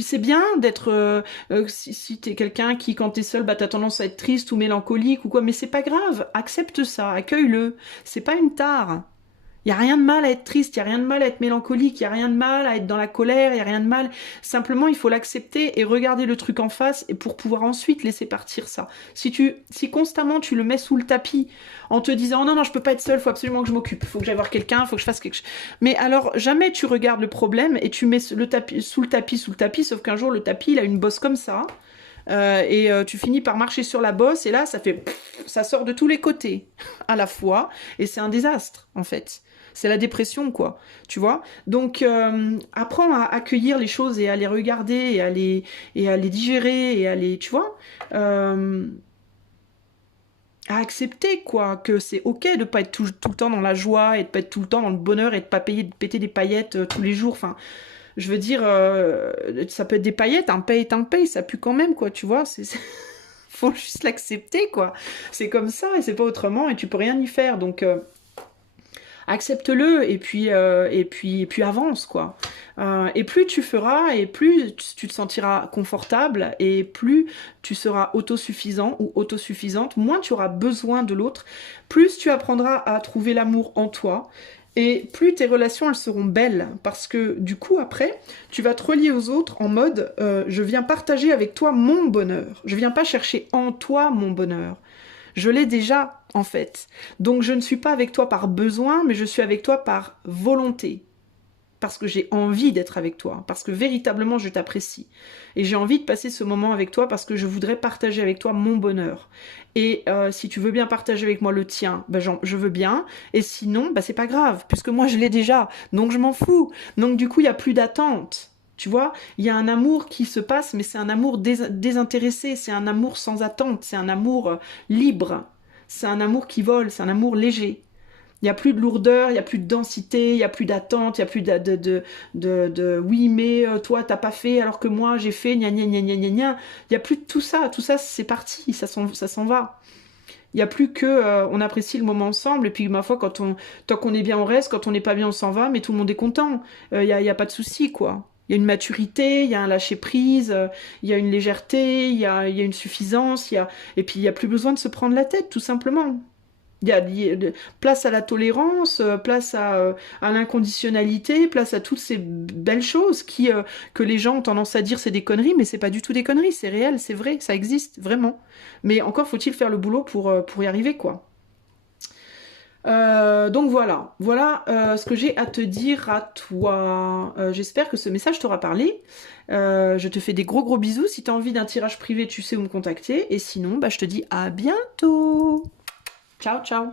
c'est bien d'être, si t'es quelqu'un qui, quand t'es seul, bah t'as tendance à être triste ou mélancolique ou quoi, mais c'est pas grave, accepte ça, accueille-le, c'est pas une tare. Il n'y a rien de mal à être triste, il n'y a rien de mal à être mélancolique, il n'y a rien de mal à être dans la colère, il n'y a rien de mal. Simplement, il faut l'accepter et regarder le truc en face et pour pouvoir ensuite laisser partir ça. Si constamment tu le mets sous le tapis en te disant oh non, non, je peux pas être seule, il faut absolument que je m'occupe, il faut que j'aille voir quelqu'un, il faut que je fasse quelque chose. Mais alors, jamais tu regardes le problème et tu mets le tapis, sous le tapis, sauf qu'un jour, le tapis, il a une bosse comme ça. Tu finis par marcher sur la bosse et là ça sort de tous les côtés à la fois et c'est un désastre en fait. C'est la dépression quoi, tu vois. Donc apprends à accueillir les choses et à les regarder et à les digérer et tu vois, à accepter quoi, que c'est ok de pas être tout le temps dans la joie et de pas être tout le temps dans le bonheur et de pas péter des paillettes tous les jours. Enfin, je veux dire, ça peut être des paillettes, un paye est un paye, ça pue quand même, quoi, tu vois. Faut juste l'accepter, quoi. C'est comme ça, et c'est pas autrement, et tu peux rien y faire. Donc, accepte-le, et puis avance, quoi. Et plus tu feras, et plus tu te sentiras confortable, et plus tu seras autosuffisant ou autosuffisante, moins tu auras besoin de l'autre, plus tu apprendras à trouver l'amour en toi, et plus tes relations, elles seront belles. Parce que du coup, après, tu vas te relier aux autres en mode je viens partager avec toi mon bonheur. Je viens pas chercher en toi mon bonheur. Je l'ai déjà, en fait. Donc je ne suis pas avec toi par besoin, mais je suis avec toi par volonté. Parce que j'ai envie d'être avec toi, parce que véritablement je t'apprécie. Et j'ai envie de passer ce moment avec toi parce que je voudrais partager avec toi mon bonheur. Et si tu veux bien partager avec moi le tien, ben je veux bien. Et sinon, ben c'est pas grave, puisque moi je l'ai déjà, donc je m'en fous. Donc du coup, il n'y a plus d'attente. Tu vois, il y a un amour qui se passe, mais c'est un amour désintéressé, c'est un amour sans attente, c'est un amour libre, c'est un amour qui vole, c'est un amour léger. Il n'y a plus de lourdeur, il n'y a plus de densité, il n'y a plus d'attente, il n'y a plus oui, mais toi, t'as pas fait alors que moi, j'ai fait, gna gna gna gna gna gna. Il n'y a plus de tout ça c'est parti, ça s'en va. Il n'y a plus que on apprécie le moment ensemble, et puis ma foi, tant qu'on est bien, on reste, quand on n'est pas bien, on s'en va, mais tout le monde est content. Y a pas de souci, quoi. Il y a une maturité, il y a un lâcher-prise, il y a une légèreté, il y a une suffisance, et puis il n'y a plus besoin de se prendre la tête, tout simplement. Place à la tolérance, place à l'inconditionnalité, place à toutes ces belles choses que les gens ont tendance à dire c'est des conneries, mais c'est pas du tout des conneries, c'est réel, c'est vrai, ça existe, vraiment. Mais encore faut-il faire le boulot pour y arriver, quoi. Donc voilà ce que j'ai à te dire à toi. J'espère que ce message t'aura parlé. Je te fais des gros gros bisous. Si tu as envie d'un tirage privé, tu sais où me contacter. Et sinon, bah, je te dis à bientôt. Ciao, ciao.